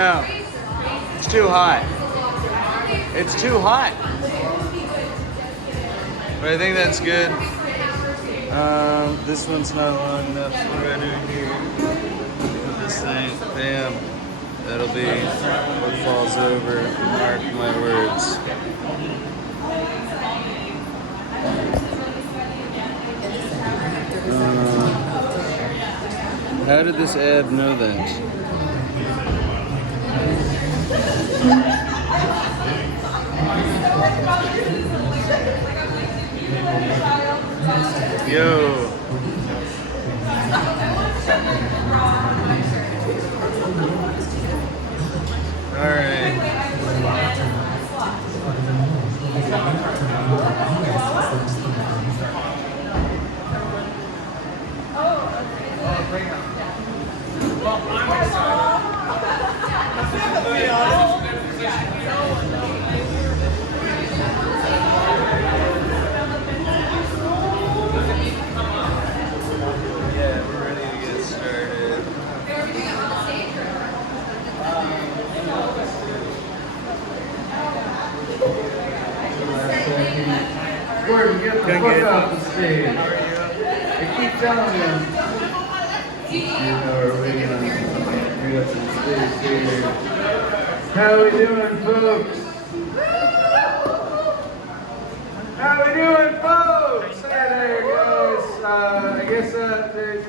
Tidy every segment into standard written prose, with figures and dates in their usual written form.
know. It's too hot. It's too hot. But I think that's good. This one's not long enough. So what do I do here? Put this thing, bam. That'll be what falls over. Mark my words. How did this ab know that? Yo. All right. Gordon, get the fuck off the stage. I keep telling him. You know, we're waiting on you up to the stage here. How we doing, folks? How we doing, folks? Hey there, guys. I guess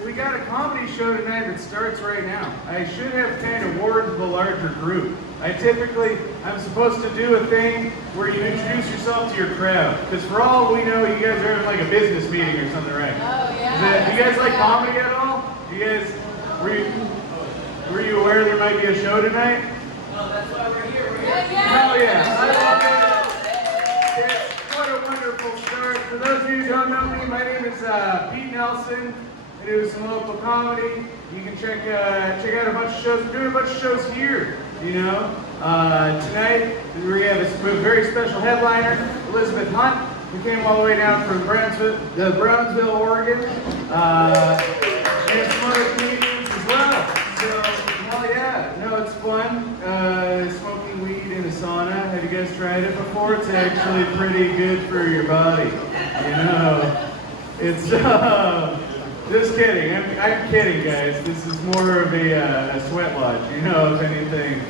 we got a comedy show tonight that starts right now. I should have kind of warned the larger group. I'm supposed to do a thing where you introduce yourself to your crowd. Because for all we know, you guys are having like a business meeting or something, right? Oh, yeah. Do you guys like comedy at all? Were you aware there might be a show tonight? Oh, that's why we're here. Oh, yeah. I love it. It's what a wonderful start. For those of you who don't know me, my name is Pete Nelson. I do some local comedy. You can check out a bunch of shows. We're doing a bunch of shows here, you know. Tonight, we have a very special headliner, Elizabeth Hunt, who came all the way down from Brownsville, Oregon. And some other comedians as well. So, hell yeah. No, it's fun. Smoking weed in a sauna. Have you guys tried it before? It's actually pretty good for your body. You know, it's, just kidding. I'm kidding, guys. This is more of a sweat lodge, you know, if anything.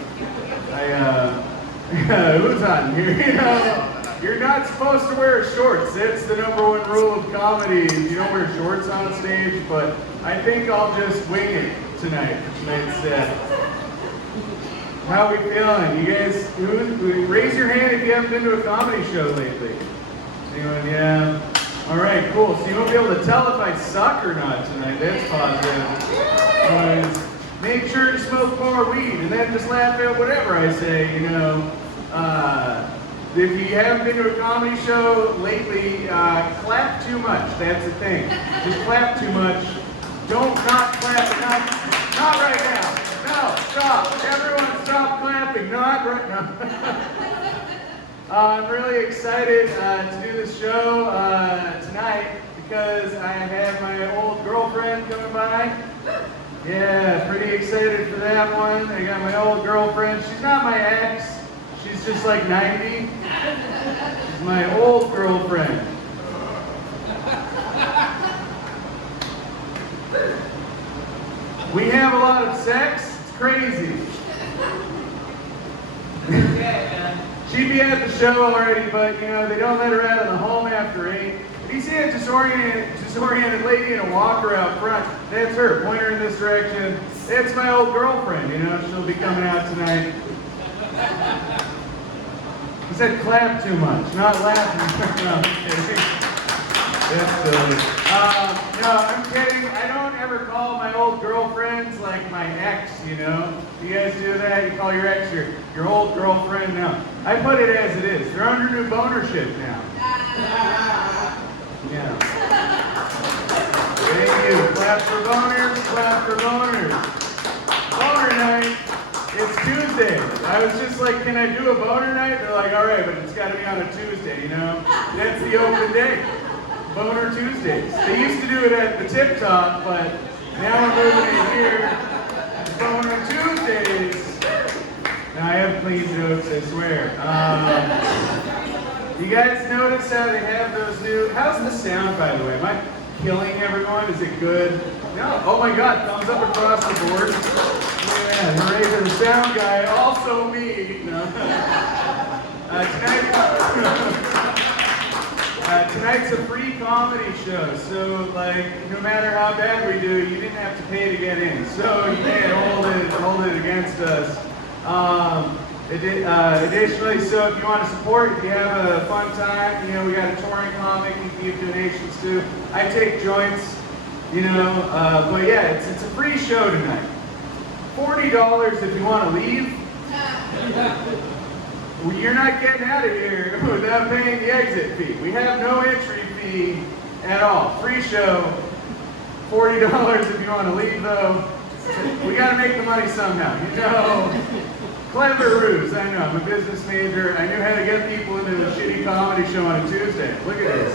Who's on here? You know, you're not supposed to wear shorts. That's the #1 rule of comedy. You don't wear shorts on stage, but I think I'll just wing it tonight for tonight's set. How are we feeling? You guys, raise your hand if you haven't been to a comedy show lately. Anyone? Yeah. All right, cool. So you won't be able to tell if I suck or not tonight. That's positive. Make sure to smoke more weed and then just laugh at whatever I say, you know. If you haven't been to a comedy show lately, clap too much. That's the thing. Just clap too much. Don't not clap. Not right now. No, stop. Everyone stop clapping. Not right now. I'm really excited to do this show tonight because I have my old girlfriend coming by. Yeah, pretty excited for that one. I got my old girlfriend. She's not my ex. She's just like 90. She's my old girlfriend. We have a lot of sex. It's crazy. She'd be at the show already, but you know, they don't let her out of the home after 8. If you see a disoriented lady in a walker out front, that's her. Point her in this direction. That's my old girlfriend, you know, she'll be coming out tonight. He said clap too much, not laughing. No, I'm kidding. That's silly. No, I'm kidding. I don't ever call my old girlfriends like my ex, you know. You guys do that? You call your ex your old girlfriend? No. I put it as it is. They're under new bonership now. Yeah. Thank you. Clap for boners. Clap for boners. Boner night. It's Tuesday. I was just like, can I do a boner night? They're like, all right, but it's got to be on a Tuesday, you know? That's the open day. Boner Tuesdays. They used to do it at the Tip Top, but now we're moving it here. Boner Tuesdays. have clean jokes, I swear. You guys notice how they have those new, how's the sound, by the way? Am I killing everyone? Is it good? No, oh my God, thumbs up across the board. Yeah, hooray for the sound guy, also me. No. Tonight's a free comedy show, so like no matter how bad we do, you didn't have to pay to get in, so you can't hold it against us. Additionally, so if you want to support, if you have a fun time, you know, we got a touring comic you can give donations to. I take joints, you know, but yeah, it's a free show tonight. $40 if you want to leave. Well, you're not getting out of here without paying the exit fee. We have no entry fee at all. Free show. $40 if you want to leave, though. We got to make the money somehow. You know, clever ruse. I know. I'm a business major. I knew how to get people into a shitty comedy show on a Tuesday. Look at this.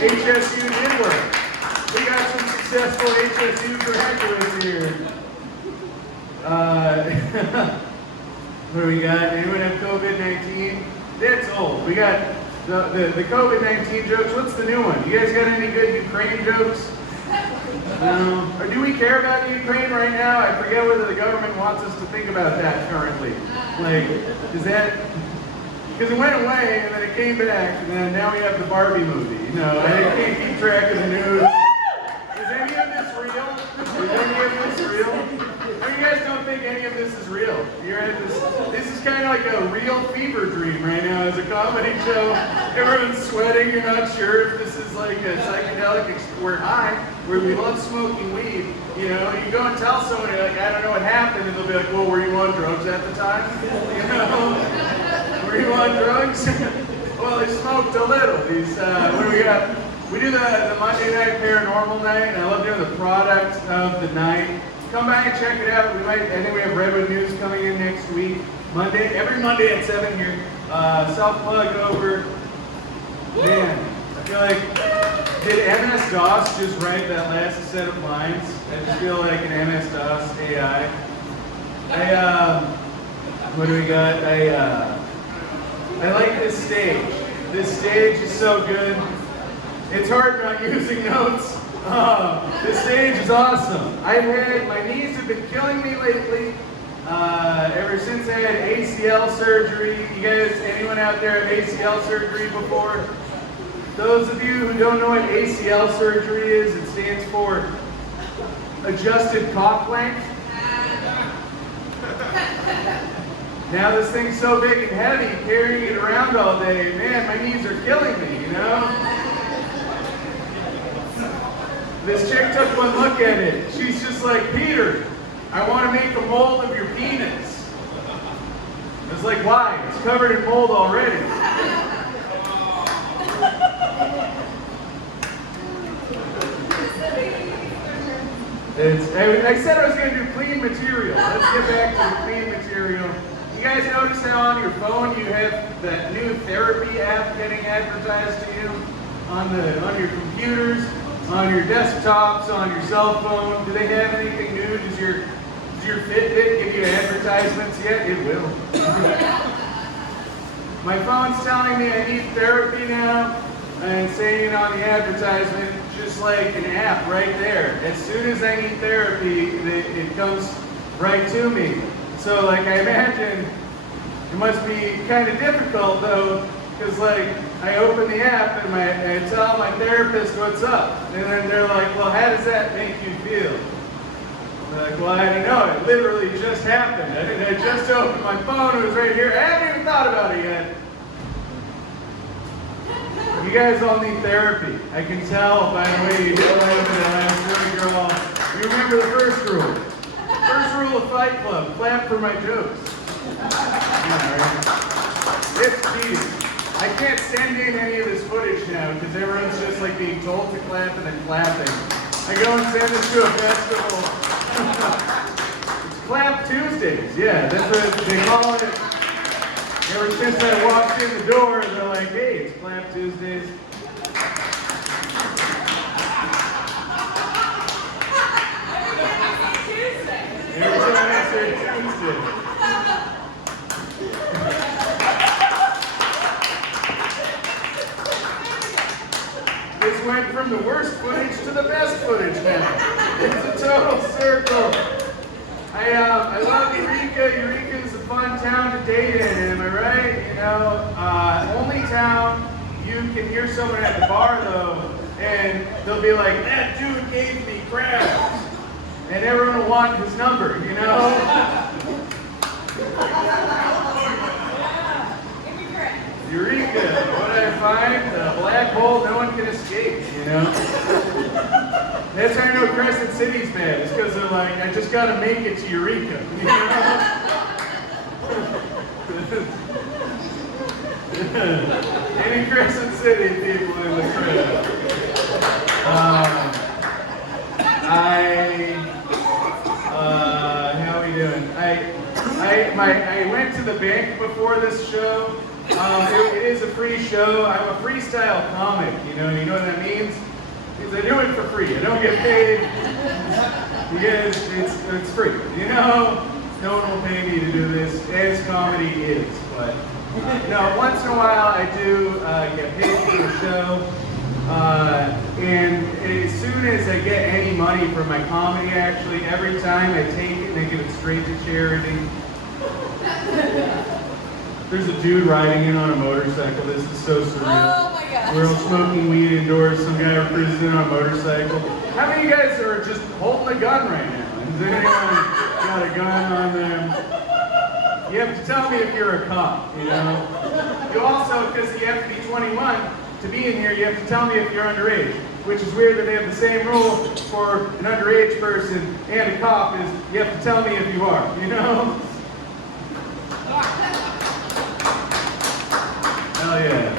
HSU did work. We got some successful HSU graduates here. What do we got? Anyone have COVID-19? That's old. We got the COVID-19 jokes. What's the new one? You guys got any good Ukraine jokes? Or do we care about Ukraine right now? I forget whether the government wants us to think about that currently. Like, is that... Because it went away, and then it came back, and then now we have the Barbie movie. You know, I can't keep track of the news. Is any of this real? Is any of this real? Or you guys don't think any of this is real? You're at this is kind of like a real fever dream right now as a comedy show. Everyone's sweating, you're not sure if this is like a psychedelic, we're high, where we love smoking weed. You know, you go and tell someone, you're like, I don't know what happened, and they'll be like, well, were you on drugs at the time? You know? Were you on drugs? Well, they smoked a little. These, what do we got? We do the Monday night paranormal night, and I love doing the product of the night. Come by and check it out. I think we have Redwood News coming in next week. Every Monday at 7 here. Self-plug over. Man, I feel like, did MS-DOS just write that last set of lines? I just feel like an MS-DOS AI. What do we got? I like this stage. This stage is so good. It's hard not using notes. This stage is awesome. My knees have been killing me lately. Ever since I had ACL surgery. You guys, anyone out there have ACL surgery before? Those of you who don't know what ACL surgery is, it stands for adjusted cock length. Now this thing's so big and heavy, carrying it around all day, man, my knees are killing me, you know? This chick took one look at it. She's just like, Peter, I want to make a mold of your penis. I was like, why? It's covered in mold already. I said I was going to do clean material. Let's get back to the clean material. You guys notice how on your phone you have that new therapy app getting advertised to you on your computers, on your desktops, on your cell phone? Do they have anything new? Does your Fitbit give you advertisements yet? It will. My phone's telling me I need therapy now, and saying on the advertisement, just like an app right there. As soon as I need therapy, it comes right to me. So like I imagine it must be kind of difficult though, because like I open the app and I tell my therapist what's up, and then they're like, well, how does that make you feel? I'm like, well, I don't know, it literally just happened. I just opened my phone, it was right here, I haven't even thought about it yet. You guys all need therapy. I can tell by the way you do it. You're all, you remember the first rule. First rule of Fight Club, clap for my jokes. It's cheating. I can't send in any of this footage now because everyone's just like being told to clap and then clapping. I go and send it to a festival. It's Clap Tuesdays. Yeah, that's what they call it. Ever since I walked in the door, they're like, hey, it's Clap Tuesdays. Every time I say Tuesday. the worst footage to the best footage now. It's a total circle. I love Eureka. Eureka is a fun town to date in, am I right? You know, only town you can hear someone at the bar though, and they'll be like, that dude gave me crabs. And everyone will want his number, you know? Eureka, what I find, a black hole no one can escape, you know? That's how I know Crescent City's bad. It's because they're like, I just gotta make it to Eureka, you know? Any Crescent City people in the crowd. How are we doing? I went to the bank before this show. It is a free show. I'm a freestyle comic, you know what that means? Because I do it for free. I don't get paid because it's free, you know? No one will pay me to do this, as comedy is, but no, once in a while I do get paid for the show. And as soon as I get any money from my comedy, actually, every time I take it and I give it straight to charity. There's a dude riding in on a motorcycle. This is so surreal. Oh my gosh. We're all smoking weed indoors. Some guy cruising in on a motorcycle. How many of you guys are just holding a gun right now? Has anyone got a gun on them? You have to tell me if you're a cop, you know? You also, because you have to be 21 to be in here, you have to tell me if you're underage. Which is weird that they have the same rule for an underage person and a cop is you have to tell me if you are, you know? Hell yeah.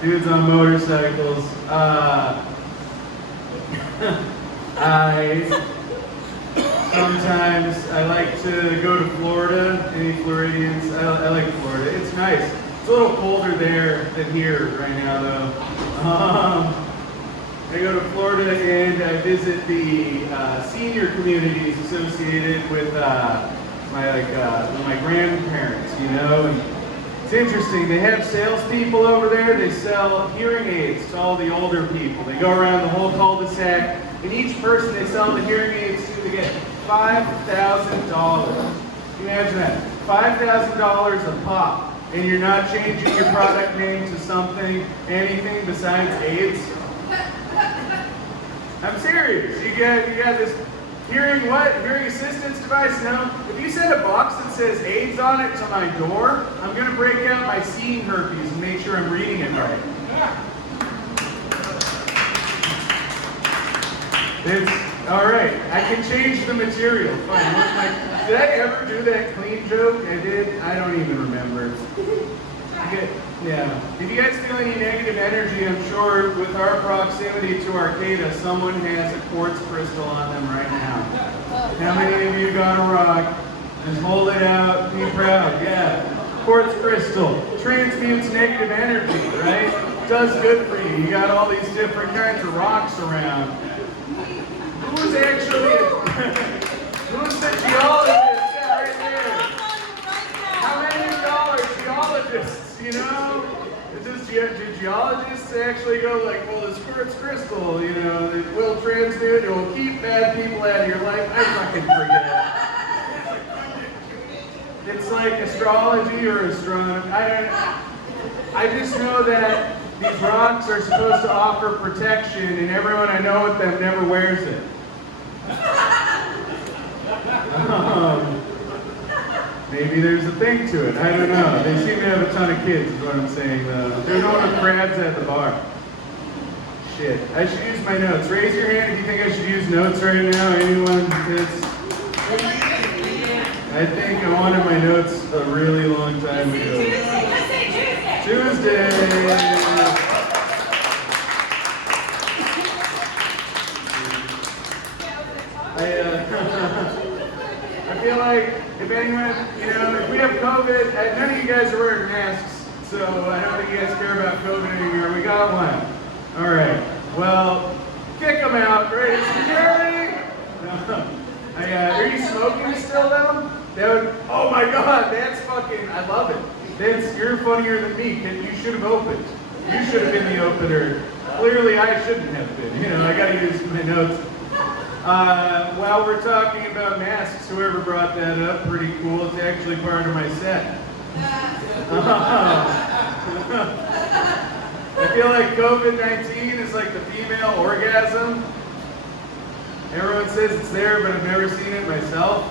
Dudes on motorcycles. Sometimes I like to go to Florida. Any Floridians? I like Florida. It's nice. It's a little colder there than here right now though. I go to Florida and I visit the senior communities associated with my grandparents, you know. And it's interesting. They have salespeople over there. They sell hearing aids to all the older people. They go around the whole cul-de-sac, and each person they sell the hearing aids to, they get $5,000. Can you imagine that? $5,000 a pop, and you're not changing your product name to anything besides AIDS. I'm serious. You got this hearing assistance device? No. If you send a box that says AIDS on it to my door, I'm gonna break out my seeing herpes and make sure I'm reading it right. It's all right. I can change the material. Fine. Did I ever do that clean joke? I did. I don't even remember. Yeah. If you guys feel any negative energy, I'm sure with our proximity to Arcata, someone has a quartz crystal on them right now. How many of you got a rock? Just hold it out, be proud. Yeah. Quartz crystal transmutes negative energy, right? Does good for you. You got all these different kinds of rocks around. Who's the geologist? Yeah, right there. How many of y'all are geologists? You know, do geologists actually go like, well, this quartz crystal, you know, it will transmute, it will keep bad people out of your life. I fucking forget. It's like astrology or astronomy. I just know that these rocks are supposed to offer protection, and everyone I know with them never wears it. Maybe there's a thing to it. I don't know. They seem to have a ton of kids, is what I'm saying, though. There's no one with crabs at the bar. Shit. I should use my notes. Raise your hand if you think I should use notes right now. Anyone? I think I wanted my notes a really long time ago. Tuesday. I feel like if anyone, you know, if we have COVID, none of you guys are wearing masks, so I don't think you guys care about COVID anymore. We got one. All right. Well, kick them out. Right? Security. No. Are you smoking still, though? Oh my God, that's fucking. I love it. You're funnier than me. You should have opened. You should have been the opener. Clearly I shouldn't have been. You know, I gotta use my notes. While we're talking about masks, whoever brought that up, pretty cool. It's actually part of my set. I feel like COVID-19 is like the female orgasm. Everyone says it's there, but I've never seen it myself.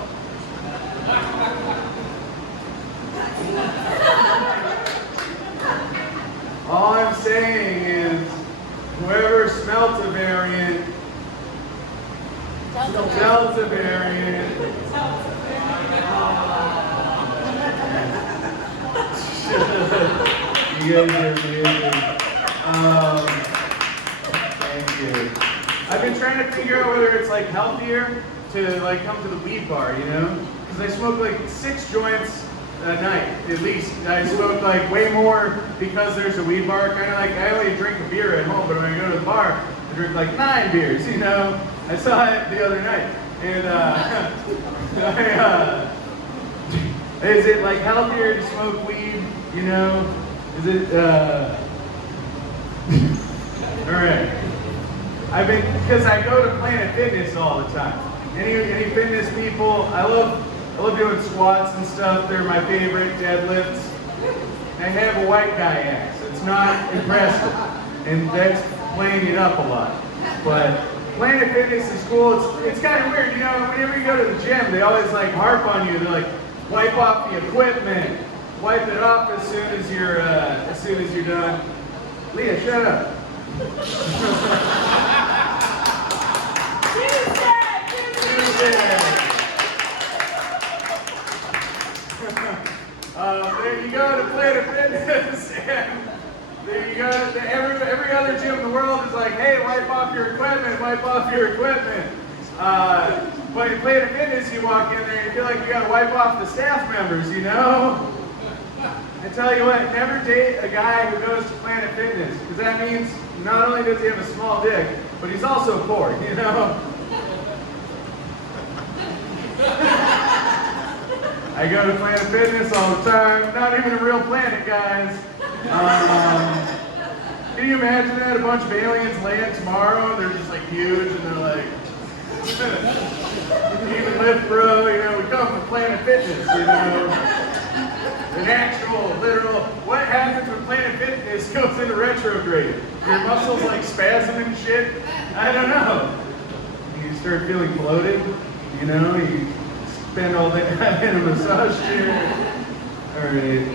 All I'm saying is, whoever smelt a variant, Delta variant. You guys are amazing. Thank you. I've been trying to figure out whether it's like healthier to like come to the weed bar, you know? Because I smoke like 6 joints a night, at least. I smoke like way more because there's a weed bar. Kind of like I only drink a beer at home, but when I go to the bar, I drink like 9 beers, you know? I saw it the other night. And is it like healthier to smoke weed, you know? Is it, all right. Because I go to Planet Fitness all the time. Any fitness people, I love doing squats and stuff. They're my favorite, deadlifts. I have a white guy axe. It's not impressive. And that's playing it up a lot. But Planet Fitness is cool. It's kind of weird, you know, whenever you go to the gym, they always like harp on you. They're like, wipe off the equipment. Wipe it off as soon as you're done. Leah, shut up. There you go to Planet Fitness, and there you go. Every other gym in the world is like, hey, wipe off your equipment, wipe off your equipment. But in Planet Fitness, you walk in there and you feel like you got to wipe off the staff members, you know? I tell you what, never date a guy who goes to Planet Fitness, because that means not only does he have a small dick, but he's also poor, you know? I go to Planet Fitness all the time, not even a real planet, guys. Can you imagine that? A bunch of aliens land tomorrow, they're just like huge, and they're like, even lift, bro, you know, we come from Planet Fitness, you know? An actual, literal, what happens when Planet Fitness goes into retrograde? Your muscles like spasm and shit? I don't know. You start feeling bloated, you know, you spend all that time in a massage chair. Alright.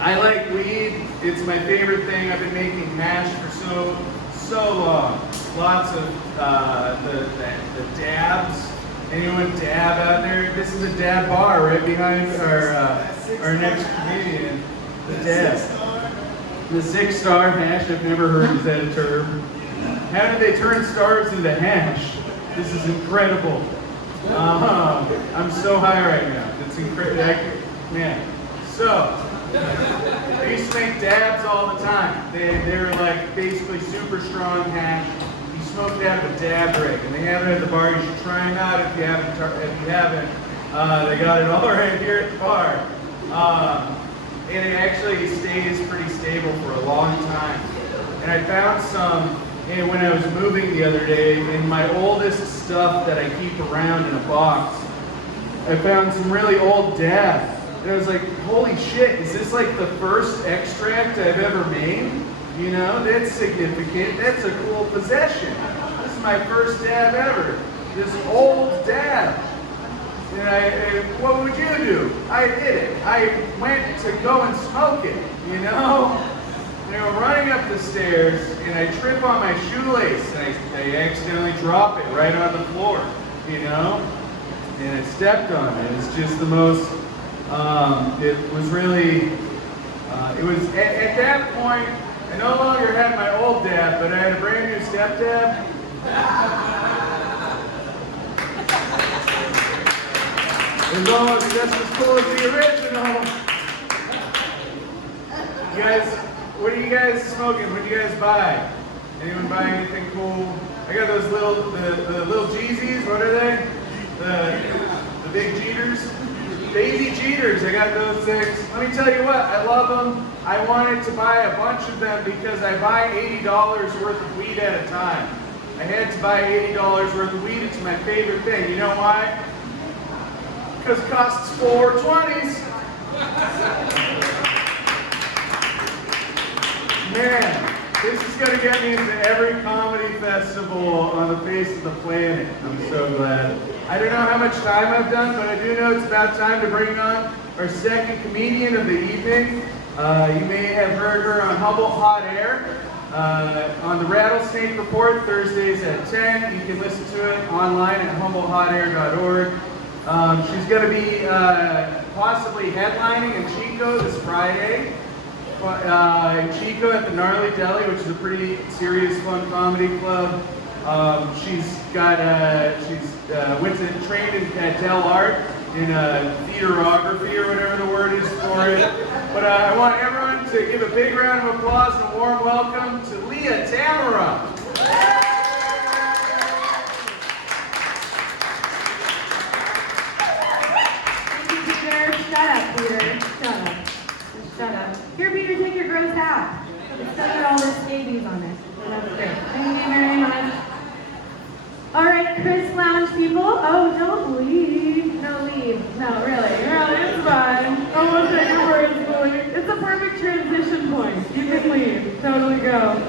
I like weed. It's my favorite thing. I've been making hash for so long. Lots of the dabs. Anyone dab out there? This is a dab bar right behind our next comedian. The dab. The 6-star hash. I've never heard is that a term. How did they turn stars into hash? This is incredible. I'm so high right now. It's incredible. Man. So, I used to make dabs all the time. They're like basically super strong hash. You smoke that with a dab rig, and they have it at the bar. You should try them out if you haven't. They got it all right here at the bar. And it actually stays pretty stable for a long time. And I found some when I was moving the other day, in my oldest stuff that I keep around in a box, I found some really old dabs. And I was like, holy shit, is this like the first extract I've ever made? You know, that's significant. That's a cool possession. This is my first dab ever. This old dab. And what would you do? I did it. I went to go and smoke it, you know? And I'm running up the stairs, and I trip on my shoelace, and I accidentally drop it right on the floor, you know? And I stepped on it. It's just the most, it was really, it was, at that point, I no longer had my old dab, but I had a brand new step dab. It was almost just as cool as the original. You guys, what are you guys smoking? What did you guys buy? Anyone buy anything cool? I got those the little Jeezys, what are they? The big Jeters? Baby Jeters, I got those things. Let me tell you what, I love them. I wanted to buy a bunch of them because I buy $80 worth of weed at a time. I had to buy $80 worth of weed. It's my favorite thing. You know why? Because it costs $4.20. Man, this is going to get me into every comedy festival on the face of the planet. I'm so glad. I don't know how much time I've done, but I do know it's about time to bring on our second comedian of the evening. You may have heard her on Humboldt Hot Air, on the Rattlesnake Report, Thursdays at 10. You can listen to it online at humboldthotair.org. She's going to be possibly headlining in Chico this Friday. In Chico at the Gnarly Deli, which is a pretty serious, fun comedy club. She's trained at Del Art in theaterography or whatever the word is for it. But I want everyone to give a big round of applause and a warm welcome to Leah Tamara. Peter, shut up, Peter. Shut up. Shut up. Here, Peter, take your gross hat. It's got all those scabies on it. That's great. Thank you very much. All right, Chris Lounge people. Oh, don't leave. No, leave. No, really. It's fine. I won't take your words, Willie. It's a perfect transition point. You can leave. Totally go.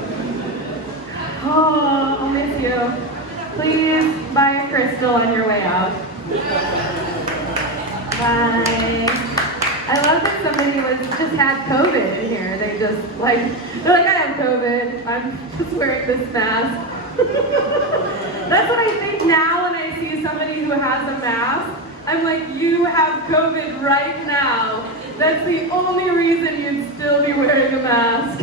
Oh, I'll miss you. Please buy a crystal on your way out. Bye. I love that somebody just had COVID in here. They're like, I have COVID. I'm just wearing this mask. That's what I think now when I see somebody who has a mask. I'm like, you have COVID right now. That's the only reason you'd still be wearing a mask.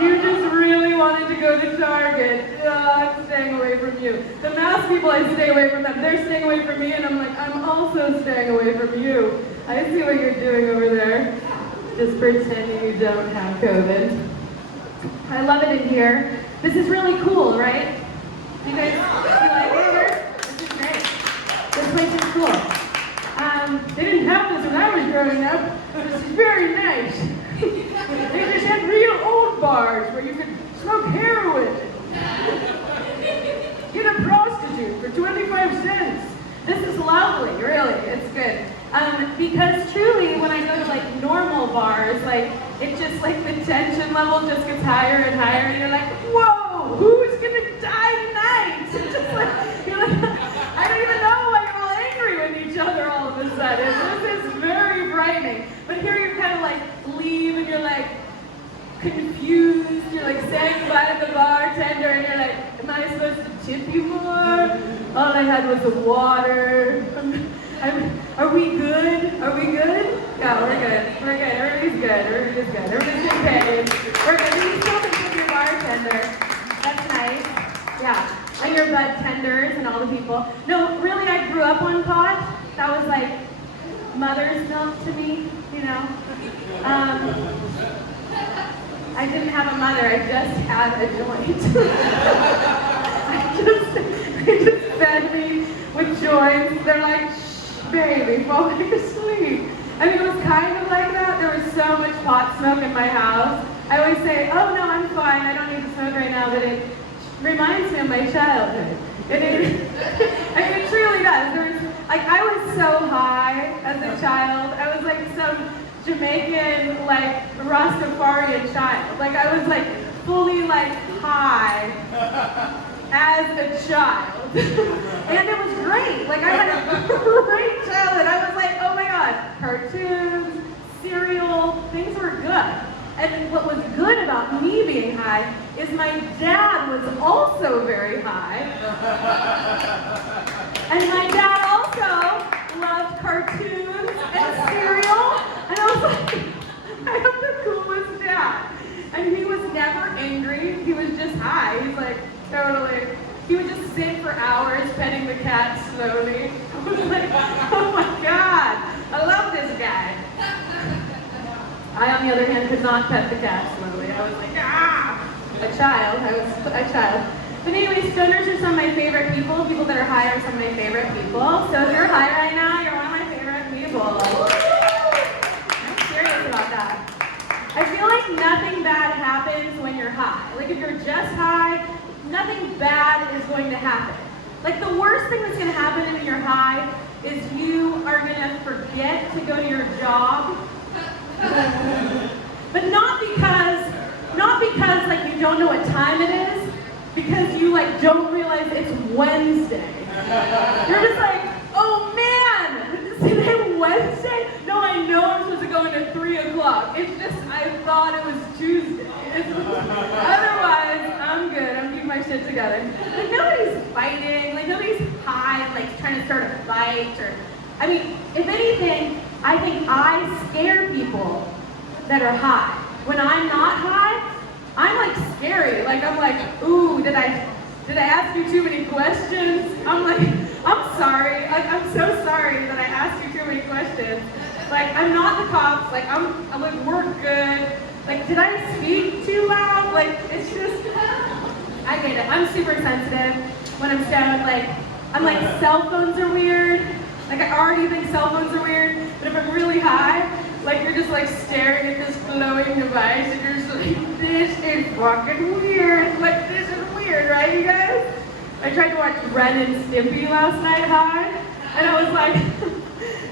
You just really wanted to go to Target. I'm staying away from you. The mask people, I stay away from them. They're staying away from me, and I'm like, I'm also staying away from you. I see what you're doing over there. Just pretending you don't have COVID. I love it in here. This is really cool, right? You guys, you like it here? This is great. This place is cool. They didn't have this when I was growing up. This is very nice. They just had real old bars where you could smoke heroin. Get a prostitute for 25 cents. This is lovely, really. It's good. Because truly, when I go to like normal bars, like it just like the tension level just gets higher and higher, and you're like, whoa, who's gonna die tonight? It's just like, you're like, I don't even know why you're all angry with each other all of a sudden. This is very frightening. But here you're kind of like leave, and you're like confused. You're like saying goodbye to the bartender, and you're like, am I supposed to tip you more? All I had was a water. Are we good? Are we good? Yeah, we're good. We're good. Everybody's good. Everybody's good. Everybody's getting paid. We're good. You still can tip your bartender. That's nice. Yeah. And your bud tenders and all the people. No, really, I grew up on pot. That was like mother's milk to me, you know. I didn't have a mother. I just had a joint. They just fed me with joints. They're like, baby, fall back asleep. I mean, it was kind of like that. There was so much pot smoke in my house. I always say, oh no, I'm fine. I don't need to smoke right now, but it reminds me of my childhood. I mean, it truly does. I was so high as a child. I was like some Jamaican, like Rastafarian child. Like I was like fully like high as a child. And it was great. Like I had a great childhood. I was like, oh my God, cartoons, cereal, things were good. And what was good about me being high is my dad was also very high. And my dad also loved cartoons and cereal. And I was like, I have the coolest dad. And he was never angry. He was just high. He's like, totally. He would just sit for hours petting the cat slowly. I was like, oh my God, I love this guy. I, on the other hand, could not pet the cat slowly. I was like, ah! A child. I was a child. But anyway, stoners are some of my favorite people. People that are high are some of my favorite people. So if you're high right now, you're one of my favorite people. I'm serious about that. I feel like nothing bad happens when you're high. Like if you're just high, nothing bad is going to happen. Like the worst thing that's going to happen when you're high is you are going to forget to go to your job. But not because like you don't know what time it is, because you like don't realize it's Wednesday. You're just like, oh man, is today Wednesday? No, I know I'm supposed to go in at 3 o'clock. It's just, I thought it was Tuesday. Otherwise, I'm good. I'm keeping my shit together. Like nobody's fighting, like nobody's high and like trying to start a fight or, I mean, if anything, I think I scare people that are high. When I'm not high, I'm like scary. Like I'm like, ooh, did I ask you too many questions? I'm like, I'm sorry. I'm so sorry that I asked you too many questions. Like I'm not the cops. Like I'm like we're good. Like did I speak too loud? Like it's just, I get it. I'm super sensitive when I'm stoned. Like I'm like cell phones are weird. Like I already think cell phones are weird. But if I'm really high, like you're just like staring at this glowing device and you're just like, this is fucking weird. Like this is weird, right you guys? I tried to watch Ren and Stimpy last night high, and I was like,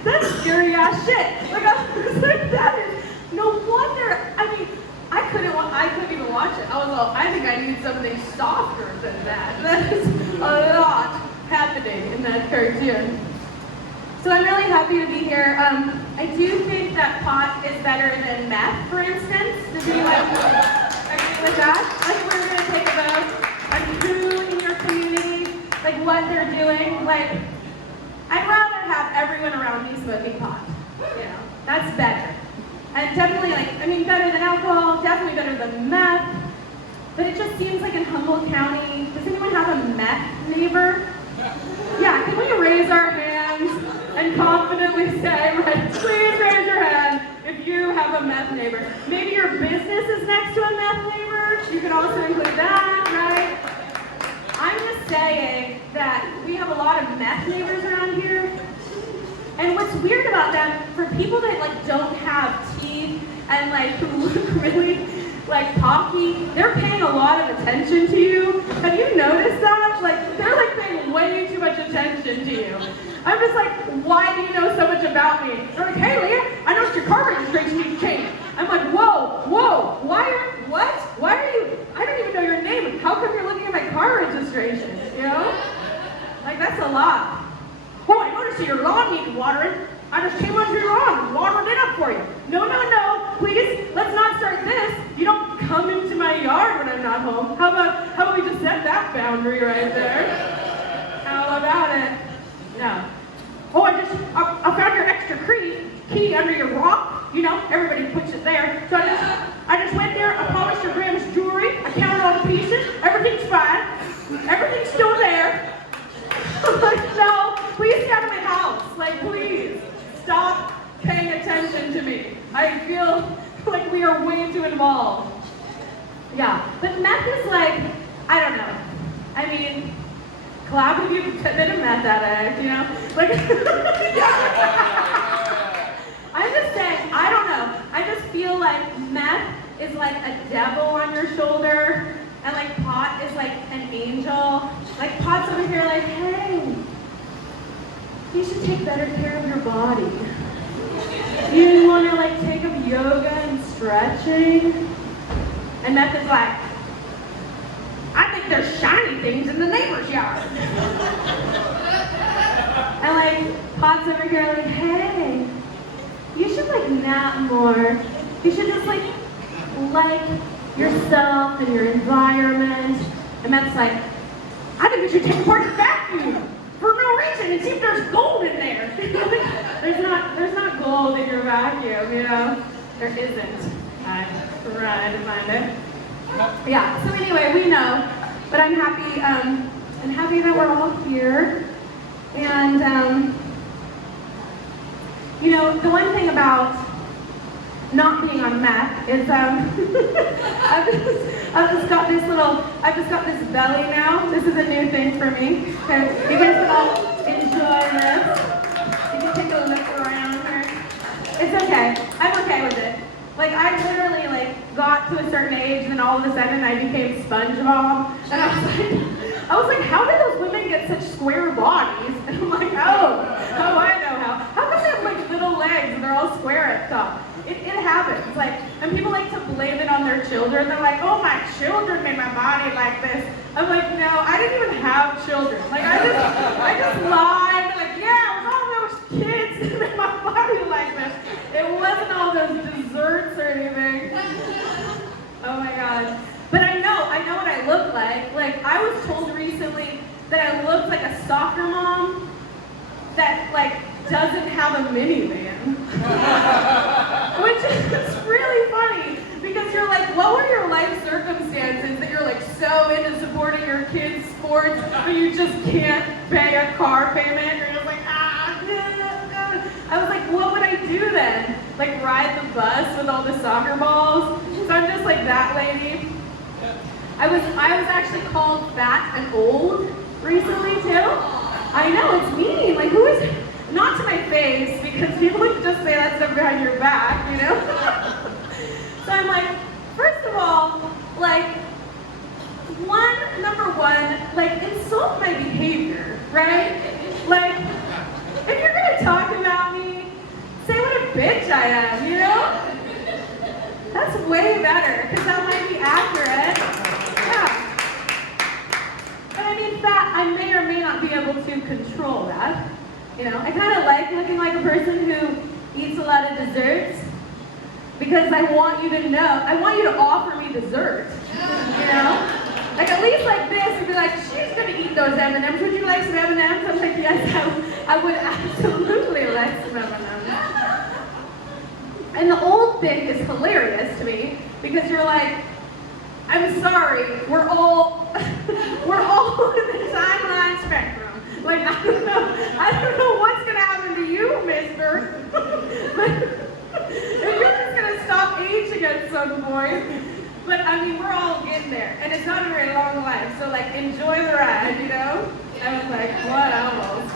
that's scary ass shit. Like I was like, that is, no wonder, I mean, I couldn't even watch it. I was all, I think I need something softer than that. That is a lot happening in that cartoon. So I'm really happy to be here. I do think that pot is better than meth, for instance. Does anyone agree with that? Like we're gonna take a vote on who in your community, like what they're doing. Like, I'd rather have everyone around me smoking pot. You know, that's better. And definitely like, I mean, better than alcohol, definitely better than meth. But it just seems like in Humboldt County, does anyone have a meth neighbor? Yeah, can we raise our hands and confidently say, like, please raise your hand if you have a meth neighbor. Maybe your business is next to a meth neighbor. You could also include that, right? I'm just saying that we have a lot of meth neighbors around here. And what's weird about them, for people that like don't have teeth and like who look really like pocky, they're paying a lot of attention to you. Have you noticed that? Like they're like paying way too much attention to you. I'm just like, why do you know so much about me? They're like, hey Leah, I noticed your car registration needs to change. I'm like, whoa, why are you, I don't even know your name. How come you're looking at my car registration, you know? Like that's a lot. Oh, I noticed that your lawn needs watering. I just came onto your lawn and watered it up for you. No, please, let's not start this. You don't come into my yard when I'm not home. How about we just set that boundary right there? How about it? No. Oh, I found your extra key under your rock. You know, everybody puts it there. So I just went there, I polished your grandma's jewelry, I counted all the pieces, everything's fine. Everything's still there. I'm like, no, please stay out of my house. Like, please, stop paying attention to me. I feel like we are way too involved. Yeah, but meth is like, I don't know. I mean, clap if you've been a meth addict, you know? Like, I'm just saying, I don't know. I just feel like meth is like a devil on your shoulder, and like pot is like an angel. Like pot's over here like, hey, you should take better care of your body. You want to like take up yoga and stretching? And meth is like, I think there's shiny things in the neighbor's yard. And like pot's over here like, hey, you should like nap more. You should just like yourself and your environment. And meth's like, I think we should take apart the vacuum for no reason and see if there's gold in there. there's not gold in your vacuum, you know? There isn't. I tried to find it. Yeah, so anyway, we know. But I'm happy that we're all here. And you know, the one thing about not being on meth is I've just got this belly now. This is a new thing for me. So you guys can all enjoy this. You can take a look around here. Like I literally like got to a certain age and then all of a sudden I became SpongeBob. And I was like, how did those women get such square bodies? And I'm like, oh, I know how. How come they have like little legs and they're all square at top? It happens. Like, and people like to blame it on their children. They're like, oh, my children made my body like this. I'm like, no, I didn't even have children. Like I just lied. Like, yeah, it was all those kids that made my body like this. It wasn't all those desserts or anything. Oh my God. But I know what I look like. Like, I was told recently that I look like a soccer mom that, like, doesn't have a minivan. Which is really funny, because you're like, what were your life circumstances that you're, like, so into supporting your kids' sports, but you just can't pay a car payment? You're just like, I was like, what would I do then? Like, ride the bus with all the soccer balls? So I'm just like that lady. I was actually called fat and old recently too. I know, it's mean. Like, who is, not to my face, because people would just say that stuff behind your back, you know? So I'm like, first of all, like, number one, like, insult my behavior, right? Like, if you're gonna talk about me, say what a bitch I am, you know? That's way better, because that might be accurate. Yeah. But I mean, fat, I may or may not be able to control that. You know, I kind of like looking like a person who eats a lot of desserts, because I want you to know, I want you to offer me dessert, you know? Like, at least like this, and be like, she's gonna eat those M&Ms. Would you like some M&Ms? I'm like, yes, I would absolutely like some M&Ms. And the old thing is hilarious to me, because you're like, I'm sorry, we're all in the timeline spectrum. Like, I don't know what's gonna happen to you, mister. If you're just gonna stop aging at some point. But I mean, we're all getting there, and it's not a very long life, so like, enjoy the ride, you know? I was like, what else?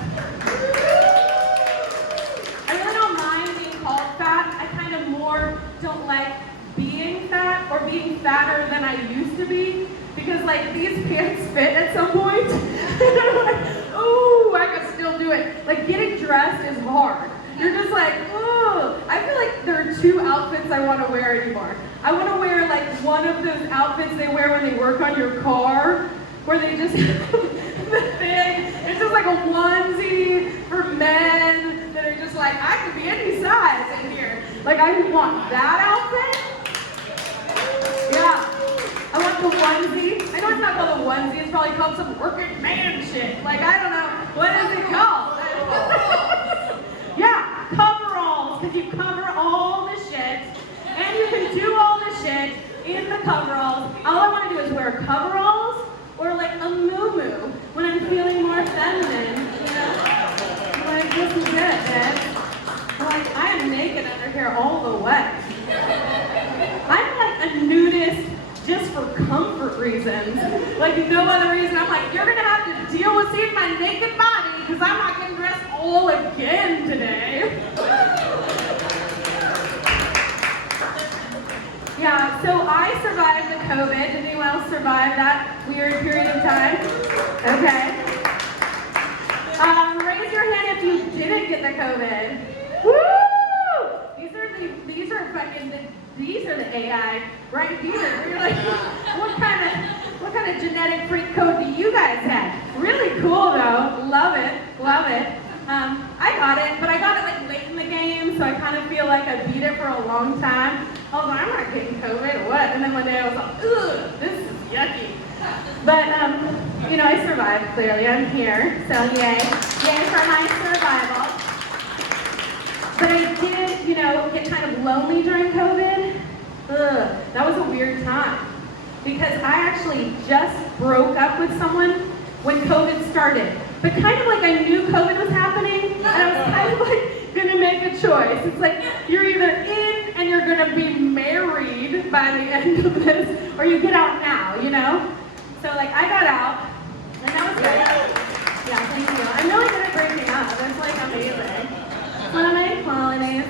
I really don't mind being called fat. I kind of more don't like being fat or being fatter than I used to be, because like, these pants fit at some point. Like, ooh, I can still do it. Like, getting dressed is hard. You're just like, oh, I feel like there are two outfits I want to wear anymore. I want to wear like one of those outfits they wear when they work on your car, where they just the thing, it's just like a onesie for men that are just like, I can be any size in here. Like, I want that outfit. Yeah. I want the onesie. I know it's not called a onesie, it's probably called some working man shit. Like, I don't know, what is it called? Yeah, coveralls, because you cover all the shit, and you can do all the shit in the coveralls. All I want to do is wear coveralls, or like a muumuu, when I'm feeling more feminine, you know? Like, this is it, bitch. Like, I am naked under here all the way. I'm like a nudist just for comfort reasons. Like, no other reason. I'm like, you're gonna have to deal with seeing my naked body, because I'm not getting dressed all again today. Yeah, so I survived the COVID. Did anyone else survive that weird period of time? Okay. Raise your hand if you didn't get the COVID. Woo! These are the AI right here. You're like, what kind of genetic freak code do you guys have? Really cool though. Love it. I got it, but I got it like late in the game, so I kind of feel like I beat it for a long time. I was like, I'm not getting COVID or what? And then one day I was like, ugh, this is yucky. But, you know, I survived, clearly. I'm here, so yay. Yay for my survival. But I did, you know, get kind of lonely during COVID. Ugh, that was a weird time. Because I actually just broke up with someone when COVID started. But kind of like I knew COVID was happening, and I was kind of like gonna make a choice. It's like, you're either in and you're gonna be married by the end of this, or you get out now, you know? So like, I got out, and that was great. Yeah, thank you. I'm really good at breaking up. That's like amazing. It's one of my qualities.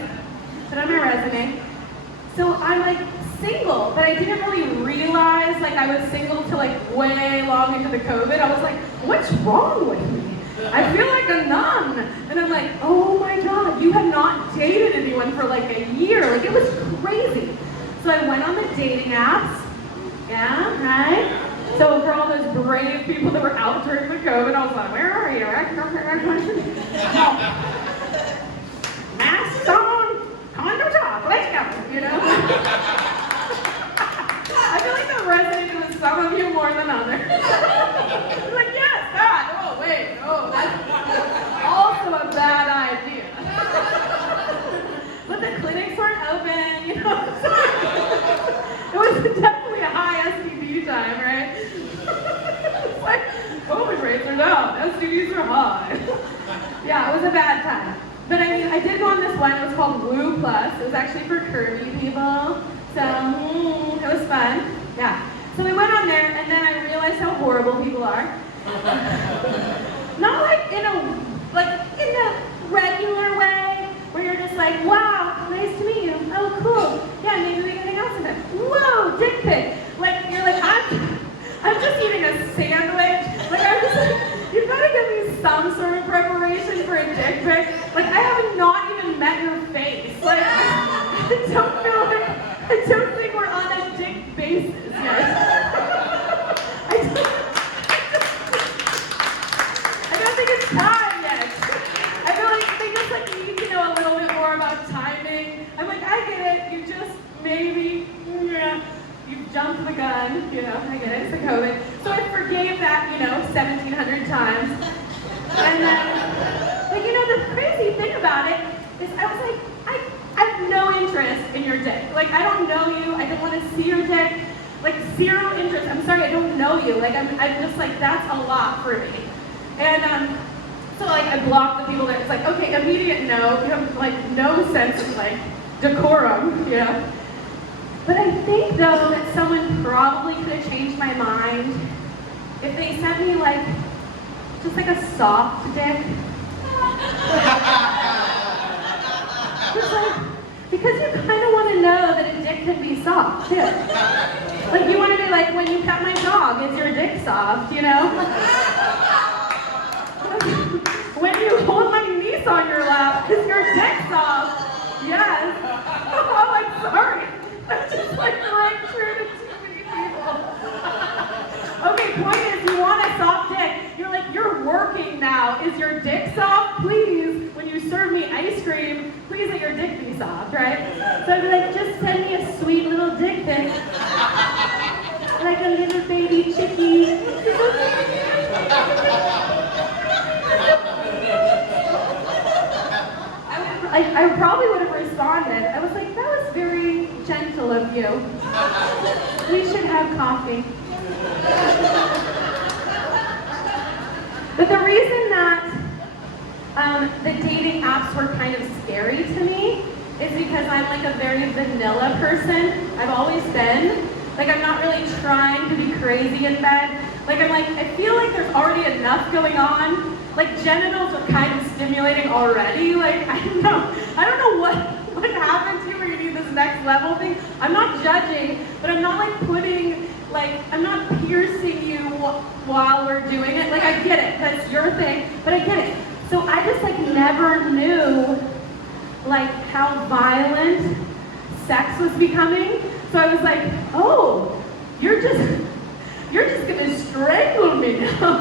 Put on my resume. So So I'm like single, but I didn't really realize like I was single till like way long into the COVID. I was like, what's wrong with me? I feel like a nun. And I'm like, oh my God, you have not dated anyone for like a year. Like it was crazy. So I went on the dating apps. Yeah, right? So for all those brave people that were out during the COVID, I was like, where are you? Masks on, condoms off, let's go, you know? I feel like that resonated with some of you more than others. Like, yes, that, oh wait, oh, that's also a bad idea. But the clinics weren't open, you know? It was definitely a high STD time, right? It's like, COVID rates are down, STDs are high. Yeah, it was a bad time. But I mean, I did go on this one, it was called Woo Plus. It was actually for curvy people. So, it was fun. Yeah. So we went on there, and then I realized how horrible people are. Not like in a regular way, where you're just like, wow, nice to meet you. Oh, cool. Yeah, maybe we can hang out sometime. Whoa, dick pic. Like, you're like, I'm just eating a sandwich. Like, I'm just like, you've got to give me some sort of preparation for a dick pic. Like, I have not even met your face. Like, I don't think we're on a dick basis yet. I don't think it's time yet. I feel like they just like need to know a little bit more about timing. I'm like, I get it. You just maybe, you jumped the gun. You know, I get it. It's the COVID. So I forgave that, 1,700 times. And then, but the crazy thing about it is I was like, I have no interest in your dick. Like, I don't know you. I don't want to see your dick. Like, zero interest. I'm sorry, I don't know you. Like, I'm just like, that's a lot for me. And so like I blocked the people that it's like, okay, immediate no. You have like no sense of like decorum, But I think though that someone probably could have changed my mind if they sent me like just like a soft dick. Just like, because you kind of want to know that a dick can be soft too. Like you want to be like, when you pet my dog, is your dick soft, When you hold my niece on your lap, is your dick soft? Yes. Oh, I'm sorry. That's just like right true to too many people. Okay, point is, you want a soft dick. You're like, you're working now. Is your dick soft? Please, when you serve me ice cream, please let your dick be soft, right? So I'd be like, just send me a sweet little dick pic. Like a little baby chickie. I probably would have responded. I was like, that was very gentle of you. We should have coffee. But the reason that the dating apps were kind of scary to me is because I'm like a very vanilla person. I've always been. Like, I'm not really trying to be crazy in bed. Like, I feel like there's already enough going on. Like, genitals are kind of stimulating already. Like, I don't know what happened to you where you need this next level thing. I'm not judging, but I'm not I'm not piercing you while we're doing it. Like, I get it, that's your thing, but I get it. So I just never knew how violent sex was becoming. So I was like, oh, you're just gonna strangle me now.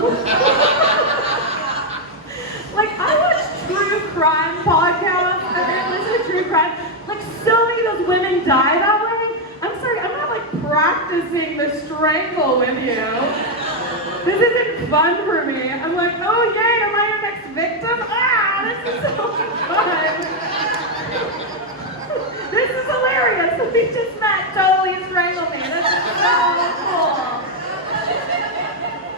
Like, I watch true crime podcasts, I listen to true crime. Like, so many of those women die that way. I'm sorry, I'm not practicing the strangle with you. This isn't fun for me. I'm like, oh yay, am I your next victim? Ah, this is so fun. This is hilarious. We just met, totally strangled me. This is so cool.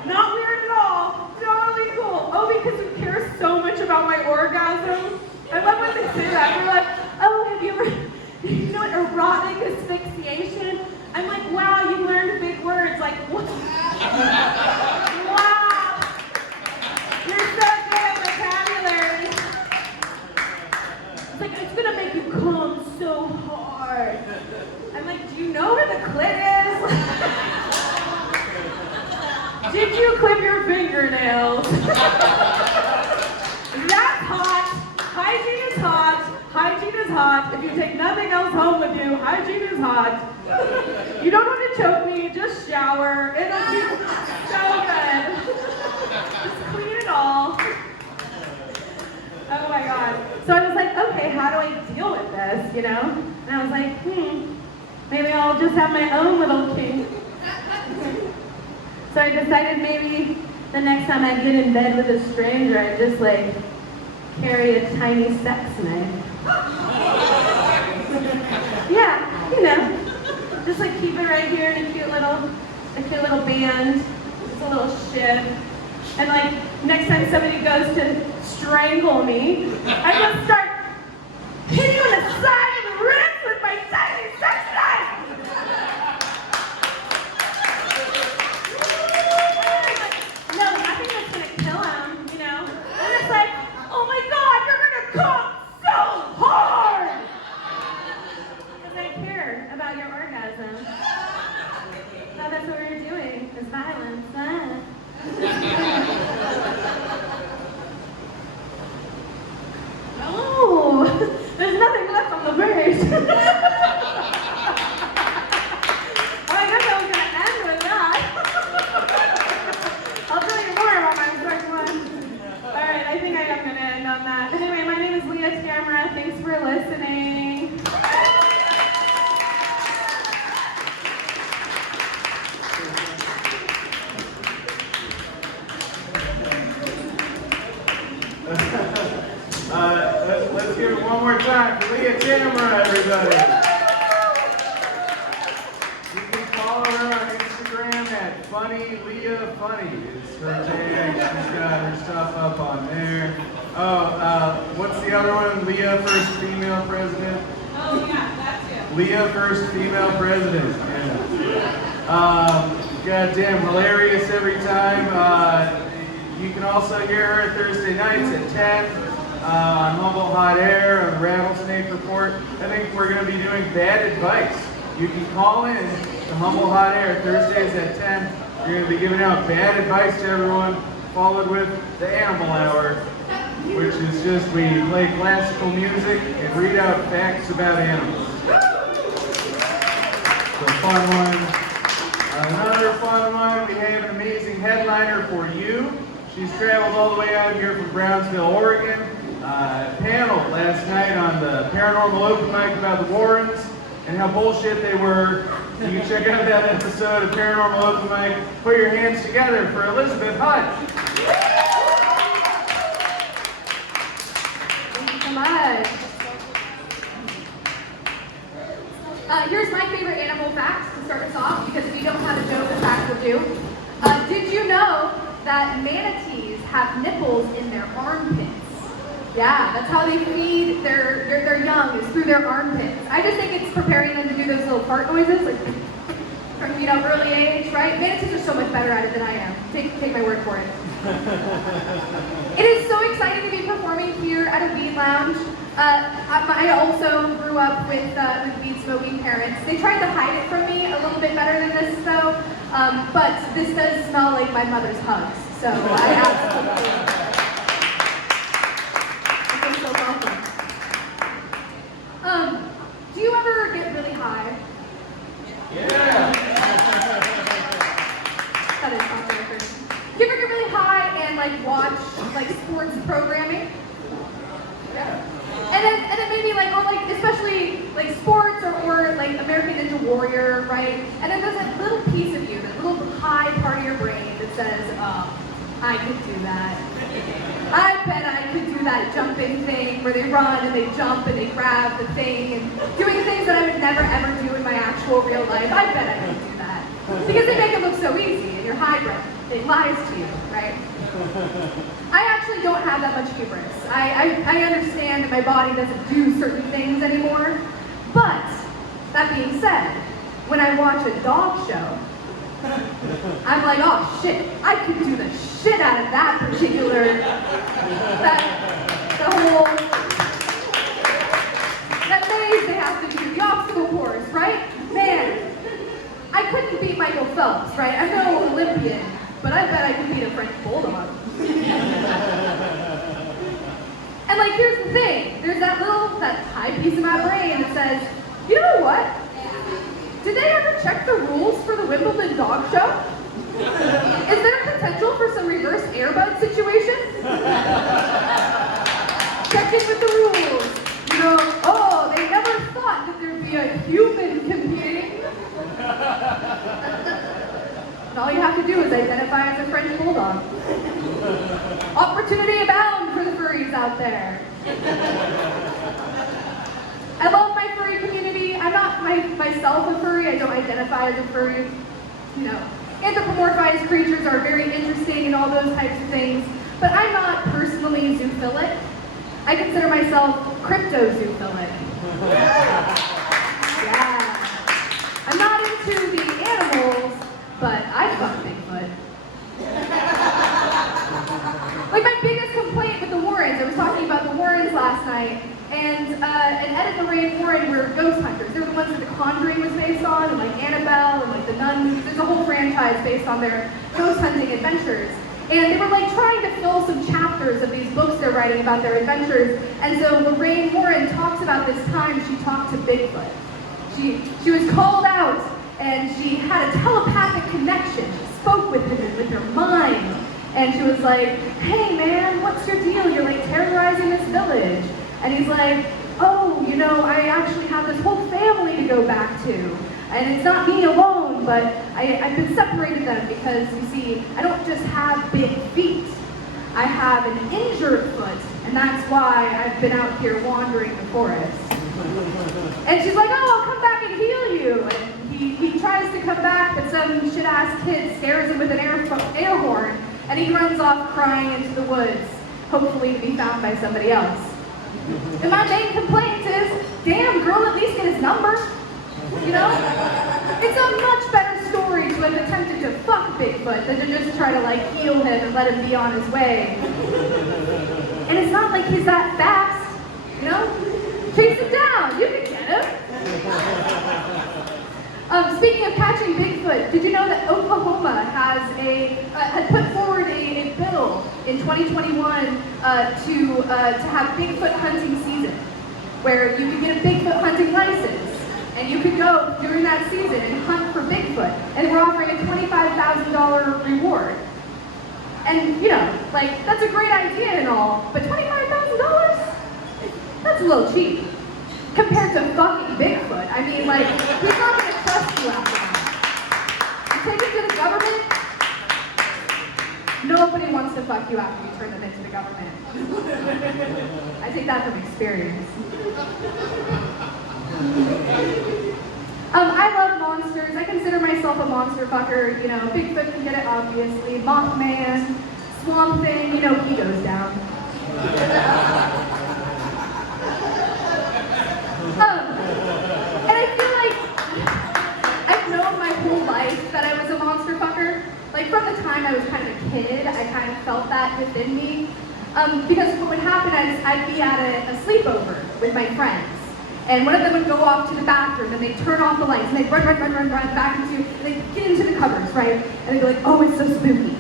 Not weird at all. Totally cool. Oh, because you care so much about my orgasm. I love when they say that. They're like, oh, have you ever, erotic asphyxiation? I'm like, wow, you learned big words. Like, what? Wow. You're so good at vocabulary. It's like, it's gonna make you come so hard. I'm like, do you know where the clit is? Did you clip your fingernails? That's hot. Hygiene is hot. Hygiene is hot. If you take nothing else home with you, hygiene is hot. You don't have to choke me, just shower. It'll be so good. Just clean it all. Oh my God. So I was like, okay, how do I deal with this, you know? And I was like, maybe I'll just have my own little kink. So I decided maybe the next time I get in bed with a stranger, I'd just like carry a tiny sex knife. Yeah, you know, just like keep it right here in a cute little band, just a little shiv. And like next time somebody goes to strangle me, I just start hitting on the side of the ribs with my tiny sex knife. No, nothing that's gonna kill him, you know. I'm just like, oh my God, you're gonna come so hard. Because I care about your orgasm. So that's what we're doing, is violence. Oh, there's nothing left on the page. I guess I was going to end with that. I'll tell you more about my sex one. All right, I think I am going to end on that. Anyway, my name is Leah, Tamara. Thanks for listening. Let's give it one more time for Leah Tamara, everybody. You can follow her on Instagram at Funny Leah Funny. It's her tag. She's got her stuff up on there. Oh, what's the other one? Leah First Female President? Oh, yeah, that's it. Leah First Female President. Yeah. Goddamn hilarious every time. You can also hear her Thursday nights at 10 on Humble Hot Air on the Rattlesnake Report. I think we're going to be doing bad advice. You can call in to Humble Hot Air Thursdays at 10. You're going to be giving out bad advice to everyone, followed with the Animal Hour, which is just we play classical music and read out facts about animals. So fun one. Another fun one, we have an amazing headliner for you. She's traveled all the way out here from Brownsville, Oregon. Panel last night on the Paranormal Open Mic about the Warrens and how bullshit they were. You can check out that episode of Paranormal Open Mic. Put your hands together for Elizabeth Hunt. Thank you so much. Here's my favorite animal fact to start us off, because if you don't have a joke, the fact will do. Did you know that manatees have nipples in their armpits? Yeah, that's how they feed their young, is through their armpits. I just think it's preparing them to do those little fart noises, like from early age, right? Manatees are so much better at it than I am. Take my word for it. It is so exciting to be performing here at a weed lounge. I also grew up with weed smoking parents. They tried to hide it from me a little bit better than this though, but this does smell like my mother's hugs, so I absolutely feel so welcome. Do you ever get really high? Yeah. That is popular for me. Do you ever get really high and like watch like sports programming? Yeah. And then maybe like, or like, especially like sports or like American Ninja Warrior, right? And then there's that little piece of you, that little high part of your brain that says, oh, I could do that. I bet I could do that jumping thing where they run and they jump and they grab the thing and doing things that I would never ever do in my actual real life. I bet I could do that. Because they make it look so easy and you're high brain. It lies to you, right? I actually don't have that much hubris. I understand that my body doesn't do certain things anymore. But, that being said, when I watch a dog show, I'm like, oh shit, I could do the shit out of that particular, that maze they have Phelps, right? I'm no Olympian, but I bet I could beat a French bulldog. And like, here's the thing. There's that high piece of my brain that says, you know what? Did they ever check the rules for the Wimbledon dog show? Is there potential for some reverse airbud situation? Check in with the rules. You know, oh, they never thought that there'd be a human competing. And all you have to do is identify as a French bulldog. Opportunity abound for the furries out there. I love my furry community. I'm not myself a furry. I don't identify as a furry. You know, anthropomorphized creatures are very interesting and all those types of things. But I'm not personally zoophilic. I consider myself crypto-zoophilic. Yeah. I'm not into the animals, but I fuck Bigfoot. Like my biggest complaint with the Warrens, I was talking about the Warrens last night, and Ed and Lorraine Warren were ghost hunters. They're the ones that The Conjuring was based on, and like Annabelle, and like the Nun movies. There's a whole franchise based on their ghost hunting adventures. And they were like trying to fill some chapters of these books they're writing about their adventures. And so Lorraine Warren talks about this time she talked to Bigfoot. She was called out, and she had a telepathic connection. She spoke with him with her mind. And she was like, hey man, what's your deal? You're like terrorizing this village. And he's like, oh, you know, I actually have this whole family to go back to. And it's not me alone, but I've been separated them because, you see, I don't just have big feet. I have an injured foot, and that's why I've been out here wandering the forest. And she's like, oh, I'll come back and heal you. And he tries to come back, but some shit-ass kid scares him with an air horn, and he runs off crying into the woods, hopefully to be found by somebody else. And my main complaint is, damn, girl, at least get his number. You know? It's a much better story to have attempted to fuck Bigfoot than to just try to like heal him and let him be on his way. And it's not like he's that fast, you know? Chase him down, you can get him. Speaking of catching Bigfoot, did you know that Oklahoma had put forward a bill in 2021 to have Bigfoot hunting season, where you could get a Bigfoot hunting license, and you could go during that season and hunt for Bigfoot, and we're offering a $25,000 reward. And you know, like that's a great idea and all, but $25,000? That's a little cheap. Compared to fucking Bigfoot. I mean, like, he's not going to trust you after that. You take it to the government, nobody wants to fuck you after you turn them into the government. I take that from experience. I love monsters. I consider myself a monster fucker. You know, Bigfoot can get it, obviously. Mothman, Swamp Thing, you know, he goes down. And I feel like I've known my whole life that I was a monster fucker. Like from the time I was kind of a kid, I kind of felt that within me. Because what would happen is I'd be at a sleepover with my friends. And one of them would go off to the bathroom and they'd turn off the lights and they'd run back into, and they'd get into the covers, right? And they'd be like, oh, it's so spooky.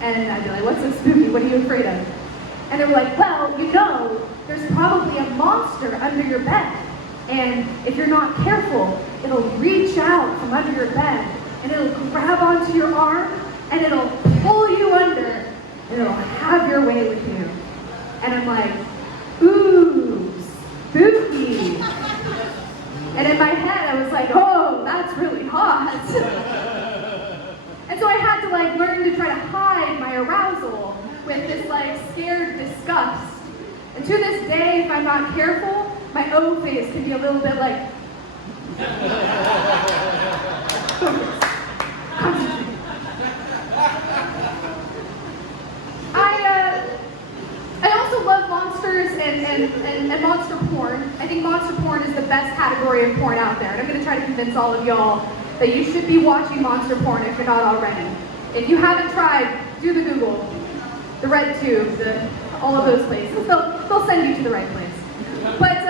And I'd be like, what's so spooky? What are you afraid of? And they were like, well, you know, there's probably a monster under your bed. And if you're not careful, it'll reach out from under your bed and it'll grab onto your arm and it'll pull you under and it'll have your way with you. And I'm like, ooh, spooky. And in my head, I was like, oh, that's really hot. And so I had to like learn to try to hide my arousal with this like scared disgust. And to this day, if I'm not careful, my O face can be a little bit like, focus, concentrate. I also love monsters and monster porn. I think monster porn is the best category of porn out there. And I'm going to try to convince all of y'all that you should be watching monster porn if you're not already. If you haven't tried, do the Google, the RedTube, all of those places. They'll send you to the right place. But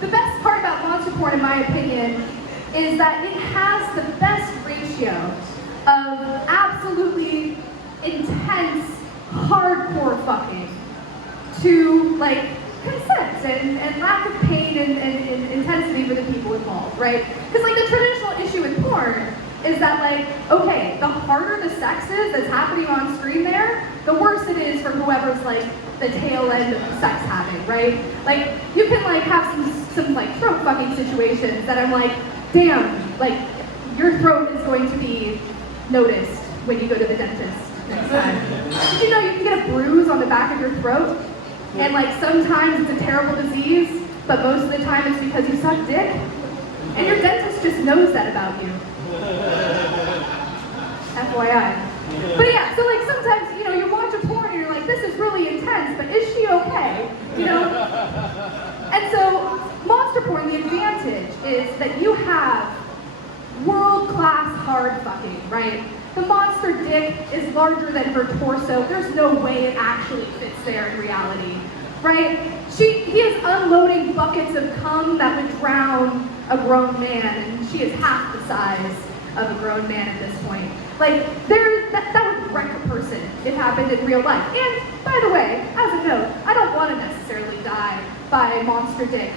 the best part about monster porn, in my opinion, is that it has the best ratio of absolutely intense, hardcore fucking to like consent and lack of pain and intensity for the people involved, right? Because like the traditional issue with porn is that like, okay, the harder the sex is that's happening on screen there, the worse it is for whoever's like the tail end of the sex having, right? Like you can like have some like throat fucking situations that I'm like, damn, like your throat is going to be noticed when you go to the dentist next time. Did you know you can get a bruise on the back of your throat? And like sometimes it's a terrible disease, but most of the time it's because you suck dick. And your dentist just knows that about you. FYI. But yeah, so like sometimes, you know, you watch a porn and you're like, this is really intense, but is she okay? You know? And so monster porn, the advantage is that you have world-class hard fucking, right? The monster dick is larger than her torso. There's no way it actually fits there in reality, right? He is unloading buckets of cum that would drown a grown man, and she is half the size of a grown man at this point. Like, that would wreck a person if it happened in real life. And, by the way, as a note, I don't want to necessarily die by monster dick.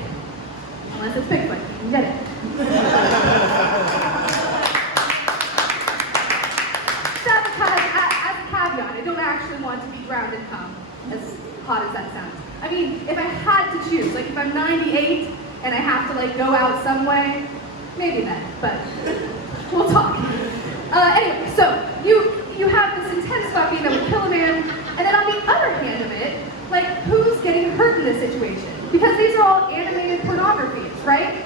Unless it's Bigfoot, you can get it. As a caveat, I don't actually want to be drowned in cum, as hot as that sounds. I mean, if I had to choose, like if I'm 98 and I have to like go out some way, maybe then, but we'll talk. Anyway, so you have this intense fucking that would kill a man, and then on the other hand of it, like who's getting hurt in this situation? Because these are all animated pornographies, right?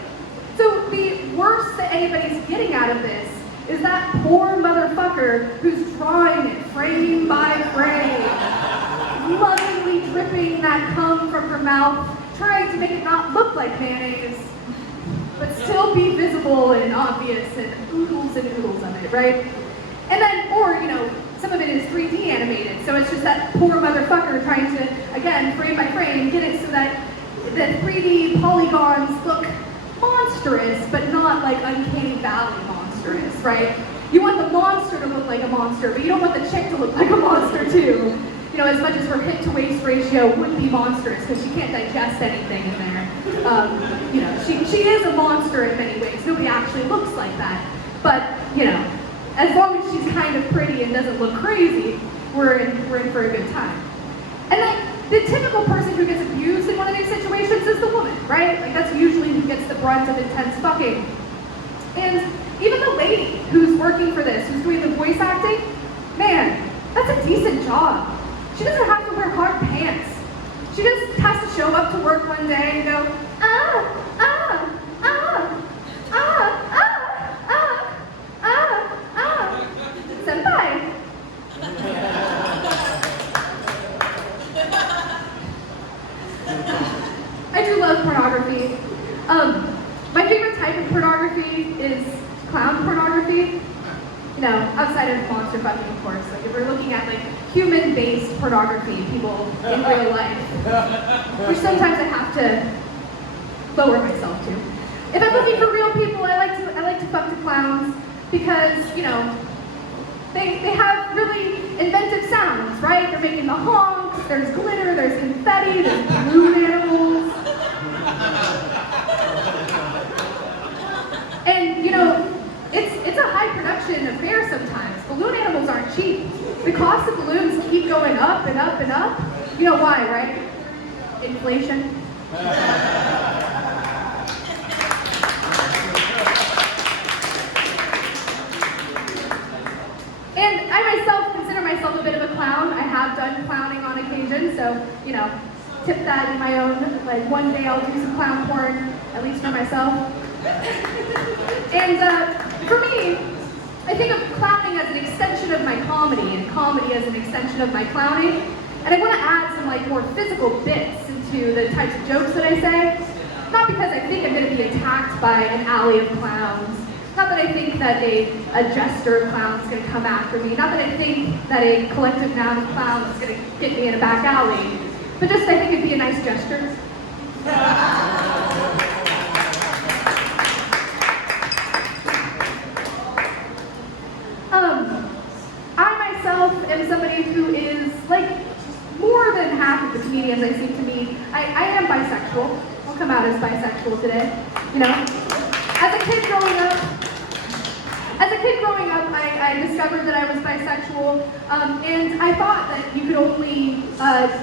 So the worst that anybody's getting out of this is that poor motherfucker who's drawing it frame by frame, lovingly dripping that cum from her mouth, trying to make it not look like mayonnaise, but still be visible and obvious and oodles of it, right? And then, or, you know, some of it is 3D animated, so it's just that poor motherfucker trying to, again, frame by frame, get it so that the 3D polygons look monstrous, but not like Uncanny Valley monstrous, right? You want the monster to look like a monster, but you don't want the chick to look like a monster too. You know, as much as her hip to waist ratio would be monstrous because she can't digest anything in there. You know, she is a monster in many ways. Nobody actually looks like that. But, you know, as long as she's kind of pretty and doesn't look crazy, we're in for a good time. And like, the typical person who gets abused in one of these situations is the woman, right? Like that's usually who gets the brunt of intense fucking. And even the lady who's working for this, who's doing the voice acting, man, that's a decent job. She doesn't have to wear hard pants. She just has to show up to work one day and go, senpai. I do love pornography. My favorite type of pornography is clown pornography. You know, outside of monster fucking, of course. Like if we're looking at like human-based pornography, people in real life, which sometimes I have to lower myself to. If I'm looking for real people, I like to fuck to clowns because, you know, they have really inventive sounds, right? They're making the honks, there's glitter, there's confetti, there's balloon animals. And, you know, it's a high production affair sometimes. Balloon animals aren't cheap. The cost of balloons keep going up and up and up. You know why, right? Inflation. And I myself consider myself a bit of a clown. I have done clowning on occasion, so, you know, tip that in my own, like one day I'll do some clown porn, at least for myself. And for me, I think of clowning as an extension of my comedy, and comedy as an extension of my clowning. And I want to add some like more physical bits into the types of jokes that I say. Not because I think I'm going to be attacked by an alley of clowns. Not that I think that a jester of clowns is going to come after me. Not that I think that a collective noun of clowns is going to get me in a back alley. But just I think it'd be a nice gesture. as bisexual today. You know, as a kid growing up, I discovered that I was bisexual, and I thought that you could only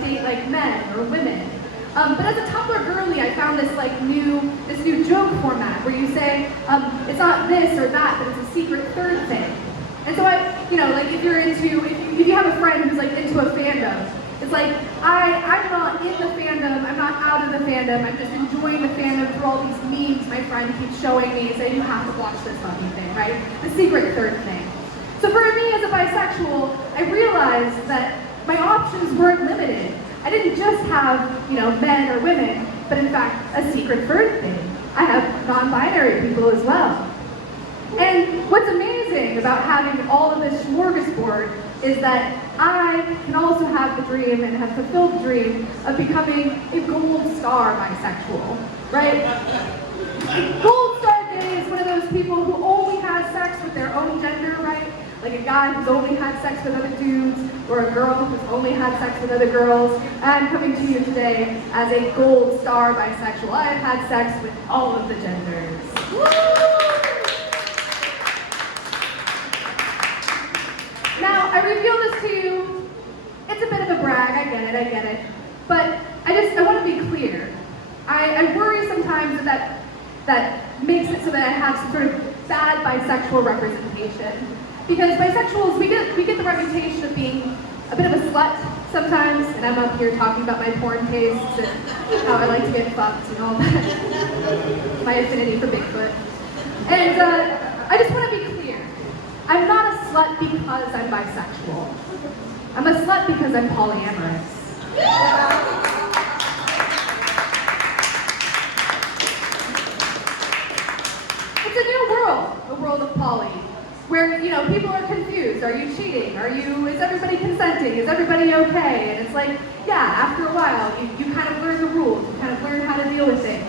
date like men or women. But as a Tumblr girly, I found this new joke format where you say it's not this or that, but it's a secret third thing. And so if you have a friend who's like into a fandom, it's like I'm not in the fandom, I'm not out of the fandom, I'm just enjoying the fandom through all these memes my friend keeps showing me and saying you have to watch this fucking thing, right? The secret third thing. So for me as a bisexual, I realized that my options weren't limited. I didn't just have, men or women, but in fact, a secret third thing. I have non-binary people as well. And what's amazing about having all of this smorgasbord is that I can also have the dream and have fulfilled the dream of becoming a gold star bisexual, right? Gold star gay is one of those people who only has sex with their own gender, right? Like a guy who's only had sex with other dudes, or a girl who's only had sex with other girls. I'm coming to you today as a gold star bisexual. I have had sex with all of the genders. Woo! Now, I reveal this to you, it's a bit of a brag, I get it. But I want to be clear. I worry sometimes that makes it so that I have some sort of bad bisexual representation. Because bisexuals, we get the reputation of being a bit of a slut sometimes, and I'm up here talking about my porn tastes and how I like to get fucked and all that. My affinity for Bigfoot. And I just want to be clear. I'm not a slut because I'm bisexual. I'm a slut because I'm polyamorous. It's a new world, a world of poly, where people are confused. Are you cheating? Is everybody consenting? Is everybody okay? And it's like, yeah, after a while, you kind of learn the rules, you kind of learn how to deal with things.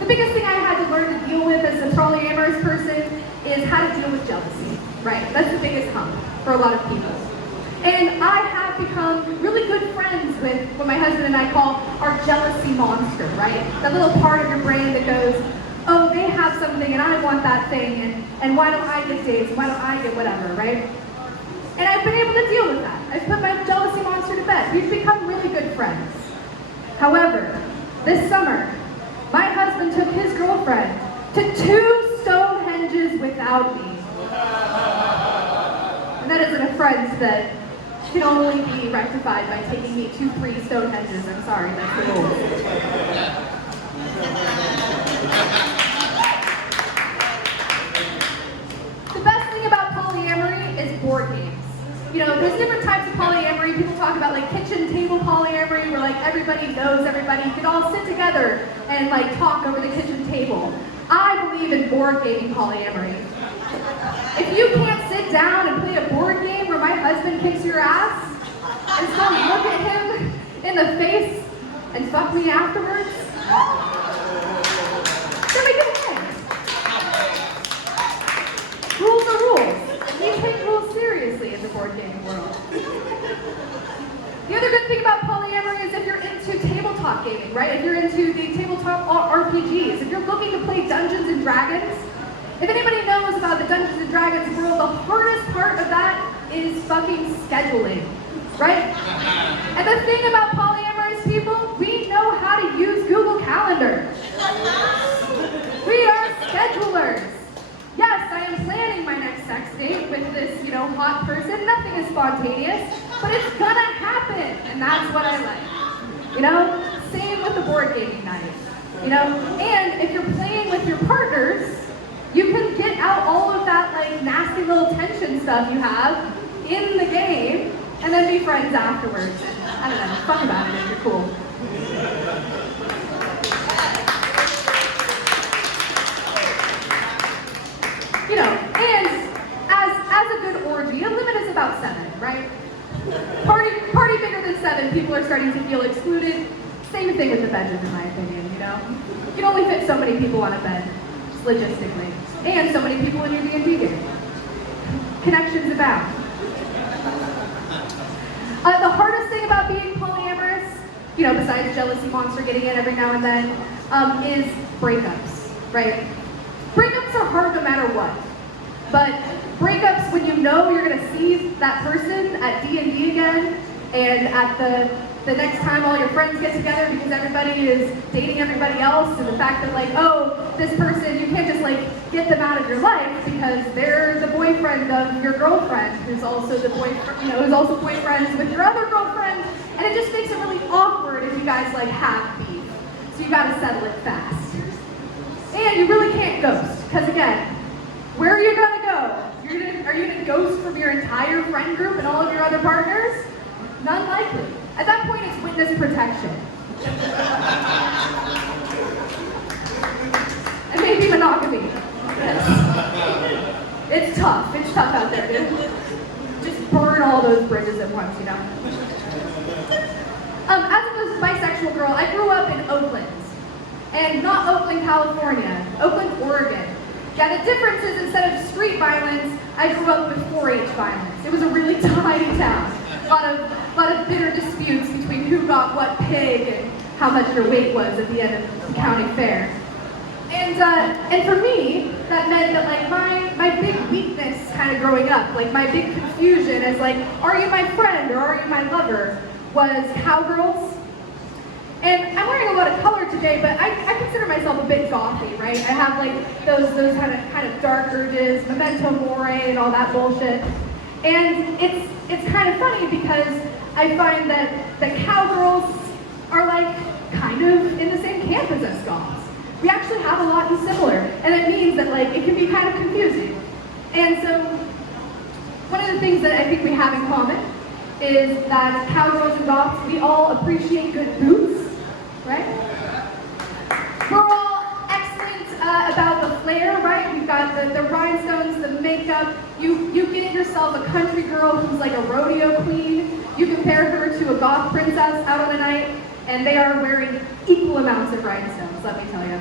The biggest thing I had to learn to deal with as a polyamorous person is how to deal with jealousy, right? That's the biggest hump for a lot of people. And I have become really good friends with what my husband and I call our jealousy monster, right? That little part of your brain that goes, oh, they have something and I want that thing, and why don't I get dates, why don't I get whatever, right? And I've been able to deal with that. I've put my jealousy monster to bed. We've become really good friends. However, this summer, my husband took his girlfriend to 2 Stonehenges without me. And that is an offense that can only be rectified by taking me to 3 Stonehenges. I'm sorry, that's the rule. The best thing about polyamory is board games. There's different types of polyamory. People talk about like kitchen table polyamory, where like everybody knows everybody. You can all sit together and like talk over the kitchen table. I believe in board gaming polyamory. If you can't sit down and play a board game where my husband kicks your ass and still look at him in the face and fuck me afterwards, then we can win. Rules are rules. We take rules seriously in the board game world. The other good thing about polyamory is if you're into tabletop gaming, right? If you're into the tabletop RPGs, if you're looking to play Dungeons and Dragons, if anybody knows about the Dungeons and Dragons world, the hardest part of that is fucking scheduling, right? And the thing about polyamorous people, we know how to use Google Calendar. We are schedulers. Yes, I am planning my next sex date with this, hot person. Nothing is spontaneous, but it's gonna happen, and that's what I like. Same with the board gaming night. And if you're playing with your partners, you can get out all of that like nasty little tension stuff you have in the game, and then be friends afterwards. And I don't know, fuck about it if you're cool. And as a good orgy, a limit is about 7, right? Party bigger than 7, people are starting to feel excluded. Same thing with the bedroom, in my opinion, You can only fit so many people on a bed, just logistically. And so many people in your D&D game. Connections abound. The hardest thing about being polyamorous besides jealousy monster getting in every now and then, is breakups, right? Breakups are hard no matter what. But breakups when you know you're gonna see that person at D&D again, and at the next time all your friends get together because everybody is dating everybody else, and the fact that like, oh, this person, you can't just like get them out of your life because they're the boyfriend of your girlfriend, who's also the boyfriend, who's also boyfriends with your other girlfriend, and it just makes it really awkward if you guys like have beef. So you gotta settle it fast. And you really can't ghost, because again, where are you gonna go? Are you gonna ghost from your entire friend group and all of your other partners? None likely. At that point, it's witness protection. And maybe monogamy. Yes. It's tough. It's tough out there, dude. Just burn all those bridges at once, As a bisexual girl, I grew up in Oakland. And not Oakland, California. Oakland, Oregon. Yeah, the difference is instead of street violence, I grew up with 4-H violence. It was a really tiny town. A lot of bitter disputes between who got what pig and how much your weight was at the end of the county fair. And for me, that meant that like my big weakness kind of growing up, like my big confusion as like, are you my friend or are you my lover, was cowgirls. And I'm wearing a lot of color today, but I consider myself a bit gothy, right? I have like those kind of dark urges, memento mori, and all that bullshit. And it's kind of funny because I find that the cowgirls are like kind of in the same camp as us goths. We actually have a lot in similar, and it means that like it can be kind of confusing. And so one of the things that I think we have in common is that cowgirls and goths, we all appreciate good boots, right? We're all excellent about the flair, right? We've got the rhinestones, the makeup. You get yourself a country girl who's like a rodeo queen. You compare her to a goth princess out on the night, and they are wearing equal amounts of rhinestones, let me tell you.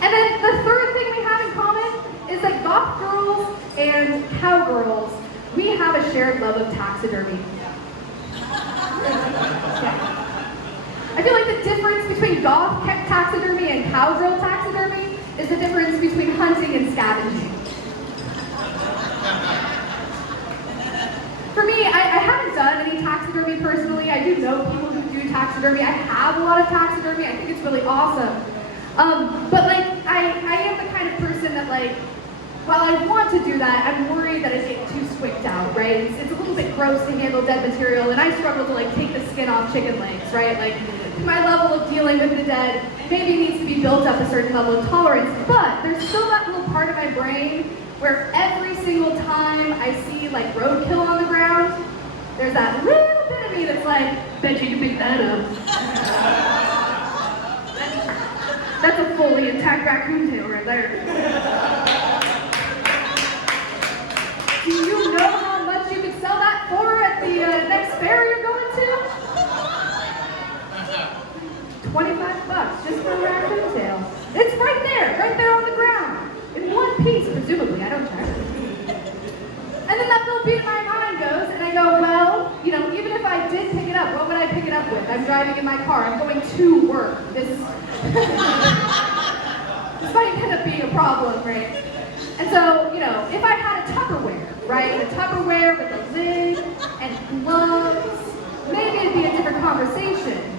And then the third thing we have in common is that goth girls and cowgirls, we have a shared love of taxidermy. I feel like the difference between goth taxidermy and cowgirl taxidermy is the difference between hunting and scavenging. For me, I haven't done any taxidermy personally. I do know people who do taxidermy. I have a lot of taxidermy. I think it's really awesome. But like, I am the kind of person that like, while I want to do that, I'm worried that I get too squicked out, right? It's a little bit gross to handle dead material, and I struggle to like take the skin off chicken legs, right? Like, my level of dealing with the dead maybe needs to be built up a certain level of tolerance, but there's still that little part of my brain where every single time I see like roadkill on the ground, there's that little bit of me that's like, bet you can pick that up. That's a fully intact raccoon tail right there. Do you know how much you could sell that for at the next fair you're going to? $25 just for a raccoon tail. It's right there on the ground. In one piece, presumably, I don't check. And then that little beat in my mind goes, and I go, well, even if I did pick it up, what would I pick it up with? I'm driving in my car, I'm going to work. This might end up being a problem, right? And so, if I had a Tupperware, right? A Tupperware with a lid and gloves, maybe it'd be a different conversation.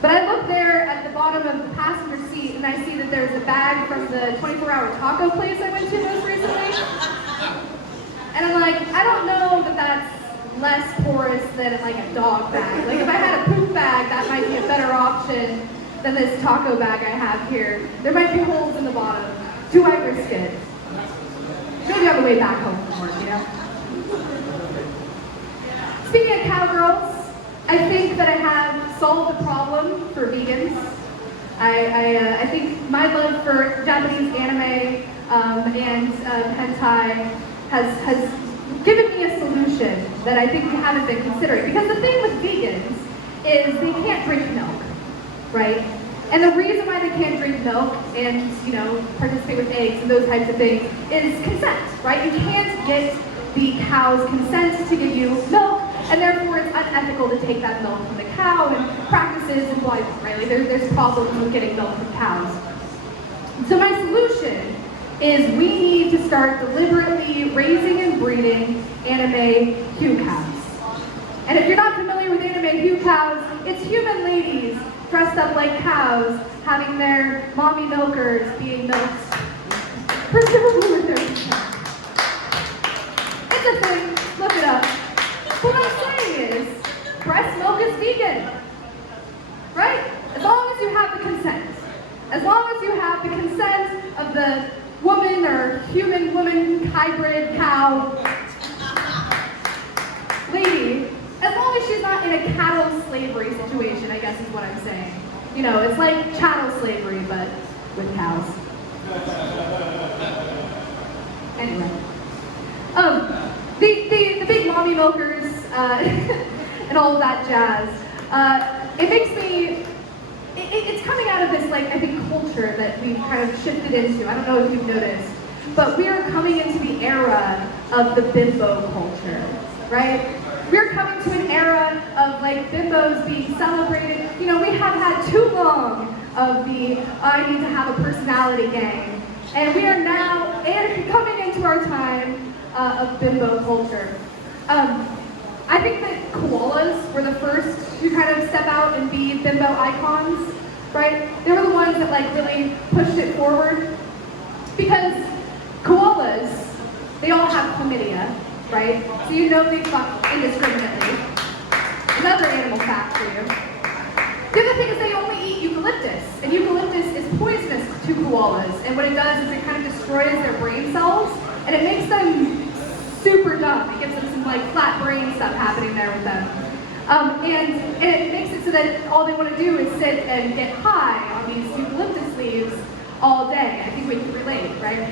But I look there at the bottom of the passenger seat and I see that there's a bag from the 24-hour taco place I went to most recently. And I'm like, I don't know that that's less porous than like a dog bag. Like if I had a poop bag, that might be a better option than this taco bag I have here. There might be holes in the bottom. Do I risk it? Maybe on the way back home from work, Speaking of cowgirls, I think that I have solved the problem for vegans. I think my love for Japanese anime and hentai has given me a solution that I think we haven't been considering. Because the thing with vegans is they can't drink milk, right? And the reason why they can't drink milk and participate with eggs and those types of things is consent, right? You can't get the cow's consent to give you milk, and therefore it's it's unethical to take that milk from the cow, and practices and blah, right? Like there's problems with getting milk from cows. So my solution is we need to start deliberately raising and breeding anime hue cows. And if you're not familiar with anime hue cows, it's human ladies dressed up like cows, having their mommy milkers being milked, presumably with their teeth. It's a thing, look it up. What I'm saying is, breast milk is vegan, right? As long as you have the consent. As long as you have the consent of the woman or human woman hybrid cow lady, as long as she's not in a cattle slavery situation, I guess is what I'm saying. You know, it's like chattel slavery, but with cows. Anyway. The big mommy milkers and all of that jazz, it makes me, it's coming out of this, like, I think, culture that we've kind of shifted into. I don't know if you've noticed, but we are coming into the era of the bimbo culture, right? We're coming to an era of, like, bimbos being celebrated. You know, we have had too long of the I need to have a personality gang. And we are now coming into our time of bimbo culture. I think that koalas were the first to kind of step out and be bimbo icons, right? They were the ones that, like, really pushed it forward. Because koalas, they all have chlamydia, right? So you know they fuck indiscriminately. Another animal fact for you. The other thing is they only eat eucalyptus, and eucalyptus is poisonous to koalas, and what it does is it kind of destroys their brain cells, and it makes them super dumb. It gives them some, like, flat brain stuff happening there with them. And it makes it so that all they want to do is sit and get high on these eucalyptus leaves all day. I think we can relate, right?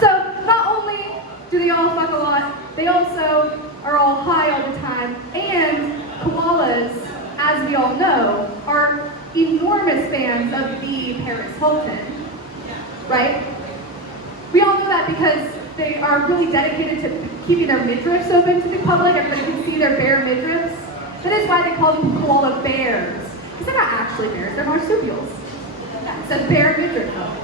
So not only do they all fuck a lot, they also are all high all the time, and koalas, as we all know, are enormous fans of the Paris Hilton, right? We all know that because they are really dedicated to keeping their midriffs open to the public. Everybody can see their bare midriffs. That is why they call them koala bears. Because they're not actually bears, they're marsupials. It's a bear midriff though.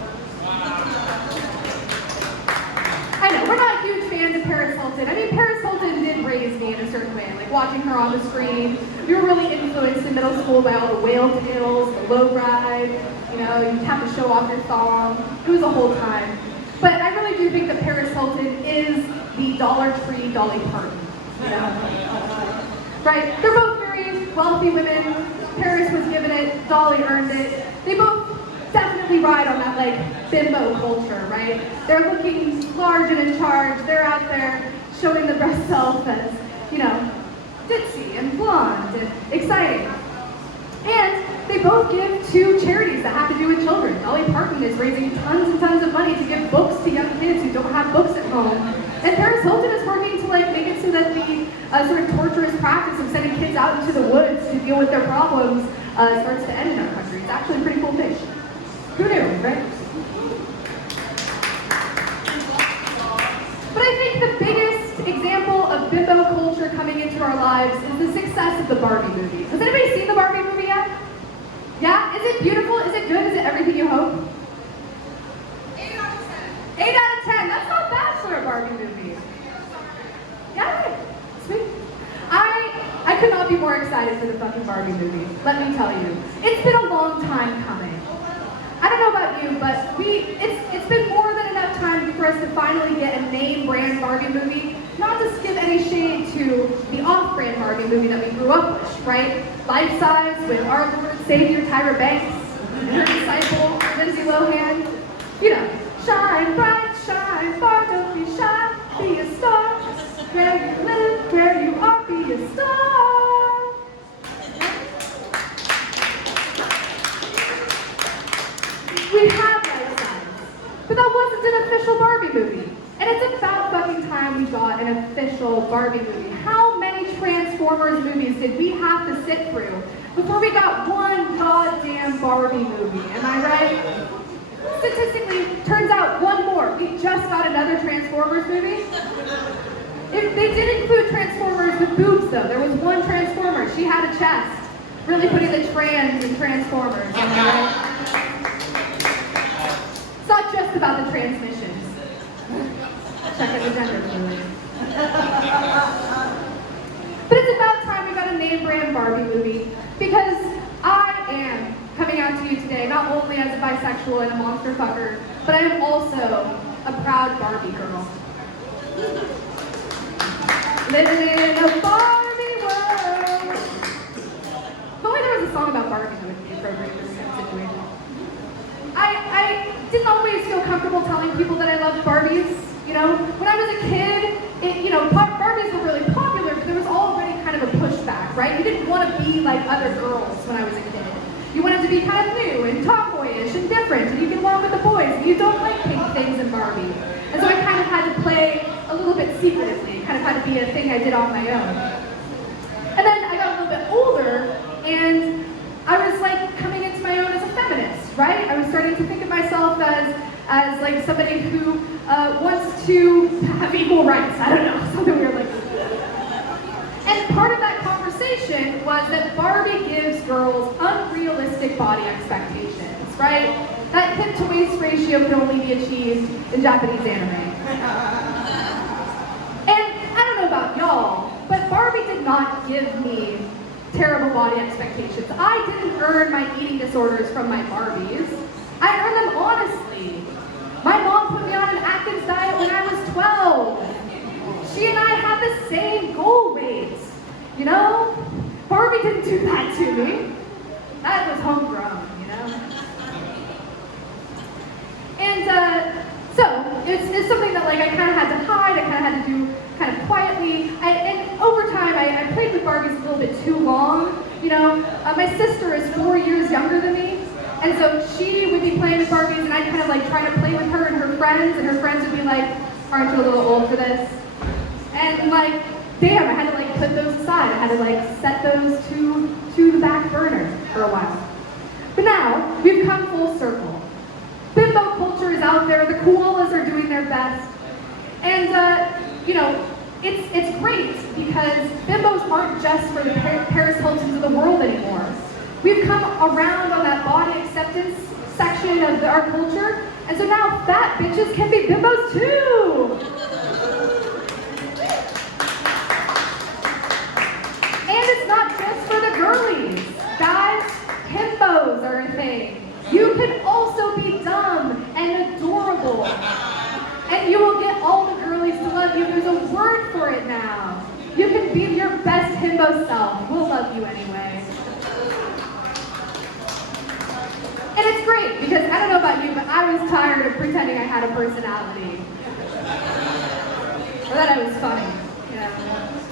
I know, we're not huge fans of Paris Hilton. I mean, Paris Hilton did raise me in a certain way. Like, watching her on the screen, we were really influenced in middle school by all the whale tails, the low ride, you know, you have to show off your thong. It was a whole time. But I really do think that Paris Hilton is the Dollar Tree Dolly Parton, you know? Right? They're both very wealthy women. Paris was given it, Dolly earned it. They both definitely ride on that, like, bimbo culture, right? They're looking large and in charge. They're out there showing their best self as, you know, ditzy and blonde and exciting. And they both give to charities that have to do with children. Dolly Parton is raising tons and tons of money to give books to young kids who don't have books at home. And Paris Hilton is working to, like, make it so that the sort of torturous practice of sending kids out into the woods to deal with their problems starts to end in our country. It's actually a pretty cool fish. Who knew, right? But I think the biggest example of bimbo culture coming into our lives is the success of the Barbie movie. Has anybody seen the Barbie movie yet? Yeah? Is it beautiful? Is it good? Is it everything you hope? 8 out of 10. 8 out of 10. That's not bad for a Barbie movie. Yeah, sweet. I could not be more excited for the fucking Barbie movie. Let me tell you. It's been a long time coming. I don't know about you, but it's been more than enough time for us to finally get a name brand Barbie movie. Not to give any shade to the off-brand Barbie movie that we grew up with, right? Life Size with our Lord and Savior Tyra Banks and her disciple Lindsay Lohan. You know, shine bright, shine far, don't be shy, be a star. Where you live, where you are, be a star. We have Life Size, but that wasn't an official Barbie movie. And it's about fucking time we got an official Barbie movie. How many Transformers movies did we have to sit through before we got one goddamn Barbie movie? Am I right? Statistically, turns out one more. We just got another Transformers movie. They did include Transformers with boobs, though. There was one Transformer. She had a chest. Really putting the trans in Transformers. Am I right? It's not just about the transmissions. Check out the gender fluid. But it's about time we got a name brand Barbie movie, because I am coming out to you today not only as a bisexual and a monster fucker, but I am also a proud Barbie girl. Living in a Barbie world. If only there was a song about Barbie that would be appropriate for this kind of situation. I didn't always feel comfortable telling people that I loved Barbies. You know, when I was a kid, Barbies were really popular, but there was already kind of a pushback, right? You didn't want to be like other girls when I was a kid. You wanted to be kind of new and tomboyish and different, and you get along with the boys, and you don't like pink things in Barbie. And so I kind of had to play a little bit secretively. It kind of had to be a thing I did on my own. And then I got a little bit older, and I was like coming into my own as a feminist, right? I was starting to think of myself as like somebody who wants to have equal rights. I don't know, something weird like that. And part of that conversation was that Barbie gives girls unrealistic body expectations, right? That hip to waist ratio could only be achieved in Japanese anime. And I don't know about y'all, but Barbie did not give me terrible body expectations. I didn't earn my eating disorders from my Barbies. I earned them honestly. My mom put me on an Atkins diet when I was 12. She and I had the same goal weights. You know? Barbie didn't do that to me. That was homegrown, you know? And so, it's something that like I kind of had to hide, I kind of had to do kind of quietly. And over time, I played with Barbies a little bit too long. You know, my sister is 4 years younger than me. And so she would be playing with Barbies, and I'd kind of like try to play with her and her friends would be like, aren't you a little old for this? And like, damn, I had to like put those aside. I had to like set those to the back burner for a while. But now, we've come full circle. Bimbo culture is out there, the koalas are doing their best. And you know, it's great because bimbos aren't just for the Paris Hiltons of the world anymore. We've come around on that body acceptance section of our culture, and so now fat bitches can be bimbos too! And it's not just for the girlies. Guys, himbos are a thing. You can also be dumb and adorable. And you will get all the girlies to love you. There's a word for it now. You can be your best himbo self. We'll love you anyway. And it's great, because I don't know about you, but I was tired of pretending I had a personality. Or that I was funny. You know,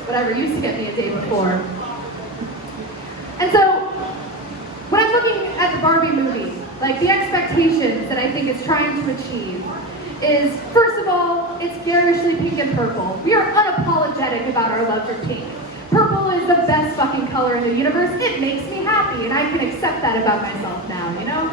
whatever used to get me a day before. And so, when I'm looking at the Barbie movie, like the expectations that I think it's trying to achieve is, first of all, it's garishly pink and purple. We are unapologetic about our love for pink. Purple is the best fucking color in the universe. It makes me happy, and I can accept that about myself now, you know?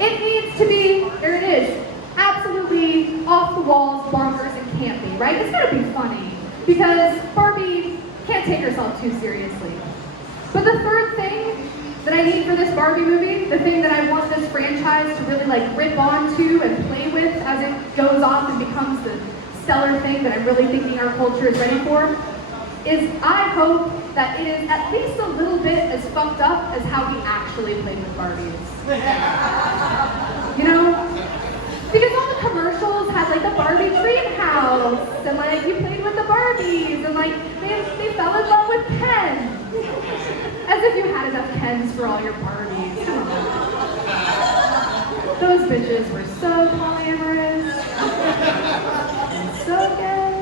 It needs to be, there it is, absolutely off the walls, bonkers, and campy, right? It's gotta be funny, because Barbie can't take herself too seriously. But the third thing that I need for this Barbie movie, the thing that I want this franchise to really like rip onto and play with as it goes off and becomes the stellar thing that I'm really thinking our culture is ready for, is I hope that it is at least a little bit as fucked up as how we actually played with Barbies. You know? Because all the commercials had like the Barbie dream house, and like you played with the Barbies, and like they fell in love with Ken. As if you had enough Kens for all your Barbies. Come on. Those bitches were so polyamorous. And so gay.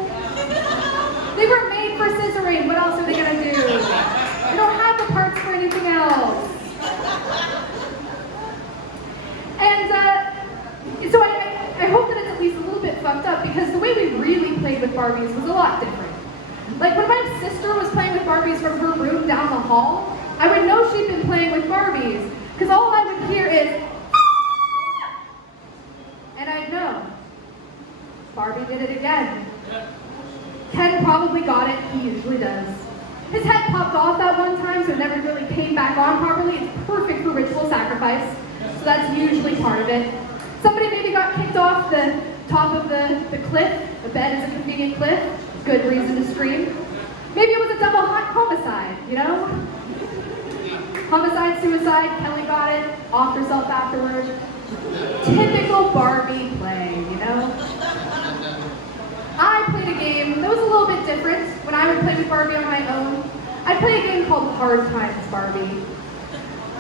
They were made for scissoring. What else are they gonna do? They don't have the parts for anything else. And so I hope that it's at least a little bit fucked up, because the way we really played with Barbies was a lot different. Like when my sister was playing with Barbies from her room down the hall, I would know she'd been playing with Barbies, because all I would hear is, "Ah!" And I'd know, Barbie did it again. Ken probably got it. He usually does. His head popped off that one time, so it never really came back on properly. It's perfect for ritual sacrifice, so that's usually part of it. Somebody maybe got kicked off the top of the cliff. The bed is a convenient cliff. Good reason to scream. Maybe it was a double homicide, you know? Homicide, suicide, Kelly got it, offed herself afterward. Typical Barbie play, you know? I played a game that was a little bit different when I would play with Barbie on my own. I played a game called Hard Times Barbie.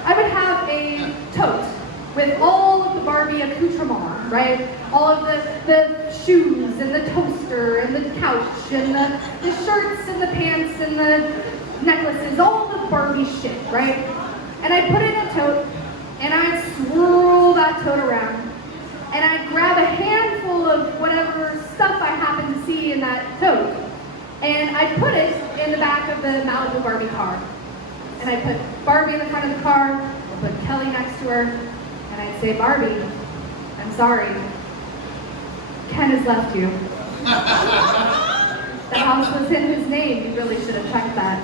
I would have a tote with all of the Barbie accoutrements, right? All of the shoes and the toaster and the couch and the shirts and the pants and the necklaces, all the Barbie shit, right? And I'd put it in a tote and I'd swirl that tote around and I'd grab a handful of whatever stuff I happened to see in that tote and I'd put it in the back of the Malibu Barbie car. And I'd put Barbie in the front of the car, I'd put Kelly next to her, and I'd say, Barbie, I'm sorry. Ken has left you. The house was in his name. You really should have checked that.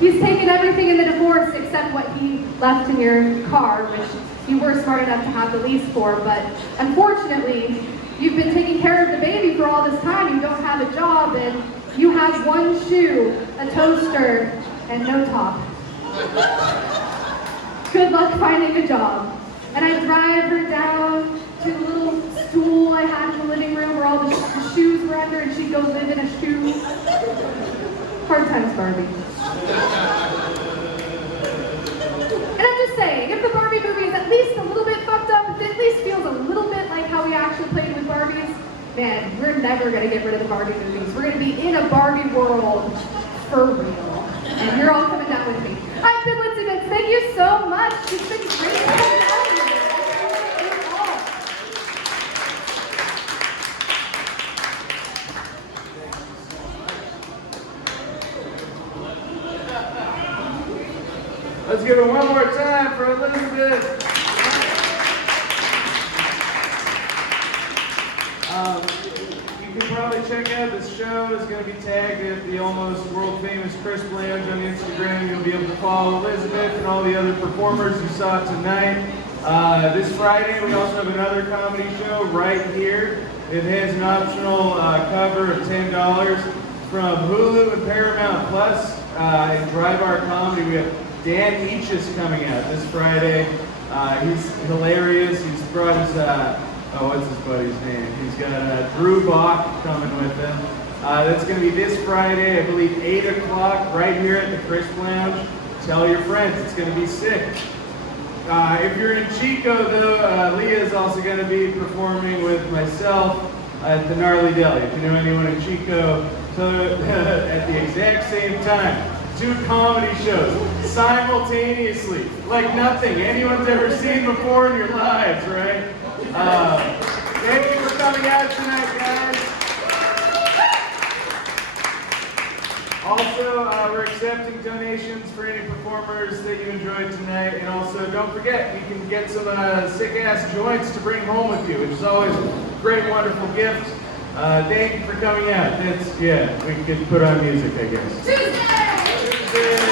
He's taken everything in the divorce except what he left in your car, which you were smart enough to have the lease for, but unfortunately, you've been taking care of the baby for all this time. You don't have a job, and you have one shoe, a toaster, and no top. Good luck finding a job. And I drive her down to the little stool I had in the living room where all the shoes were under, and she'd go live in a shoe. Hard times, Barbie. And I'm just saying, if the Barbie movie is at least a little bit fucked up, if it at least feels a little bit like how we actually played with Barbies, man, we're never gonna get rid of the Barbie movies. We're gonna be in a Barbie world for real. And you're all coming down with me. I've been Lindsay Vince. Thank you so much. It's been great to have you here. Let's give it one more time for Elizabeth. You can probably check out this show. It's going to be tagged at the almost world famous Crisp Lounge on Instagram. You'll be able to follow Elizabeth and all the other performers you saw tonight. This Friday we also have another comedy show right here. It has an optional cover of $10 from Hulu and Paramount Plus. In Dry Bar Comedy we have Dan Eachus coming out this Friday. He's hilarious. He's brought his what's his buddy's name? He's got Drew Bach coming with him. That's going to be this Friday, I believe 8 o'clock, right here at the Crisp Lounge. Tell your friends, it's going to be sick. If you're in Chico, though, Leah is also going to be performing with myself at the Gnarly Deli. If you know anyone in Chico, so at the exact same time. 2 comedy shows simultaneously, like nothing anyone's ever seen before in your lives, right? Thank you for coming out tonight, guys. Also, we're accepting donations for any performers that you enjoyed tonight, and also don't forget, you can get some sick-ass joints to bring home with you, which is always a great, wonderful gift. Thank you for coming out. We could put on music, I guess. Tuesday!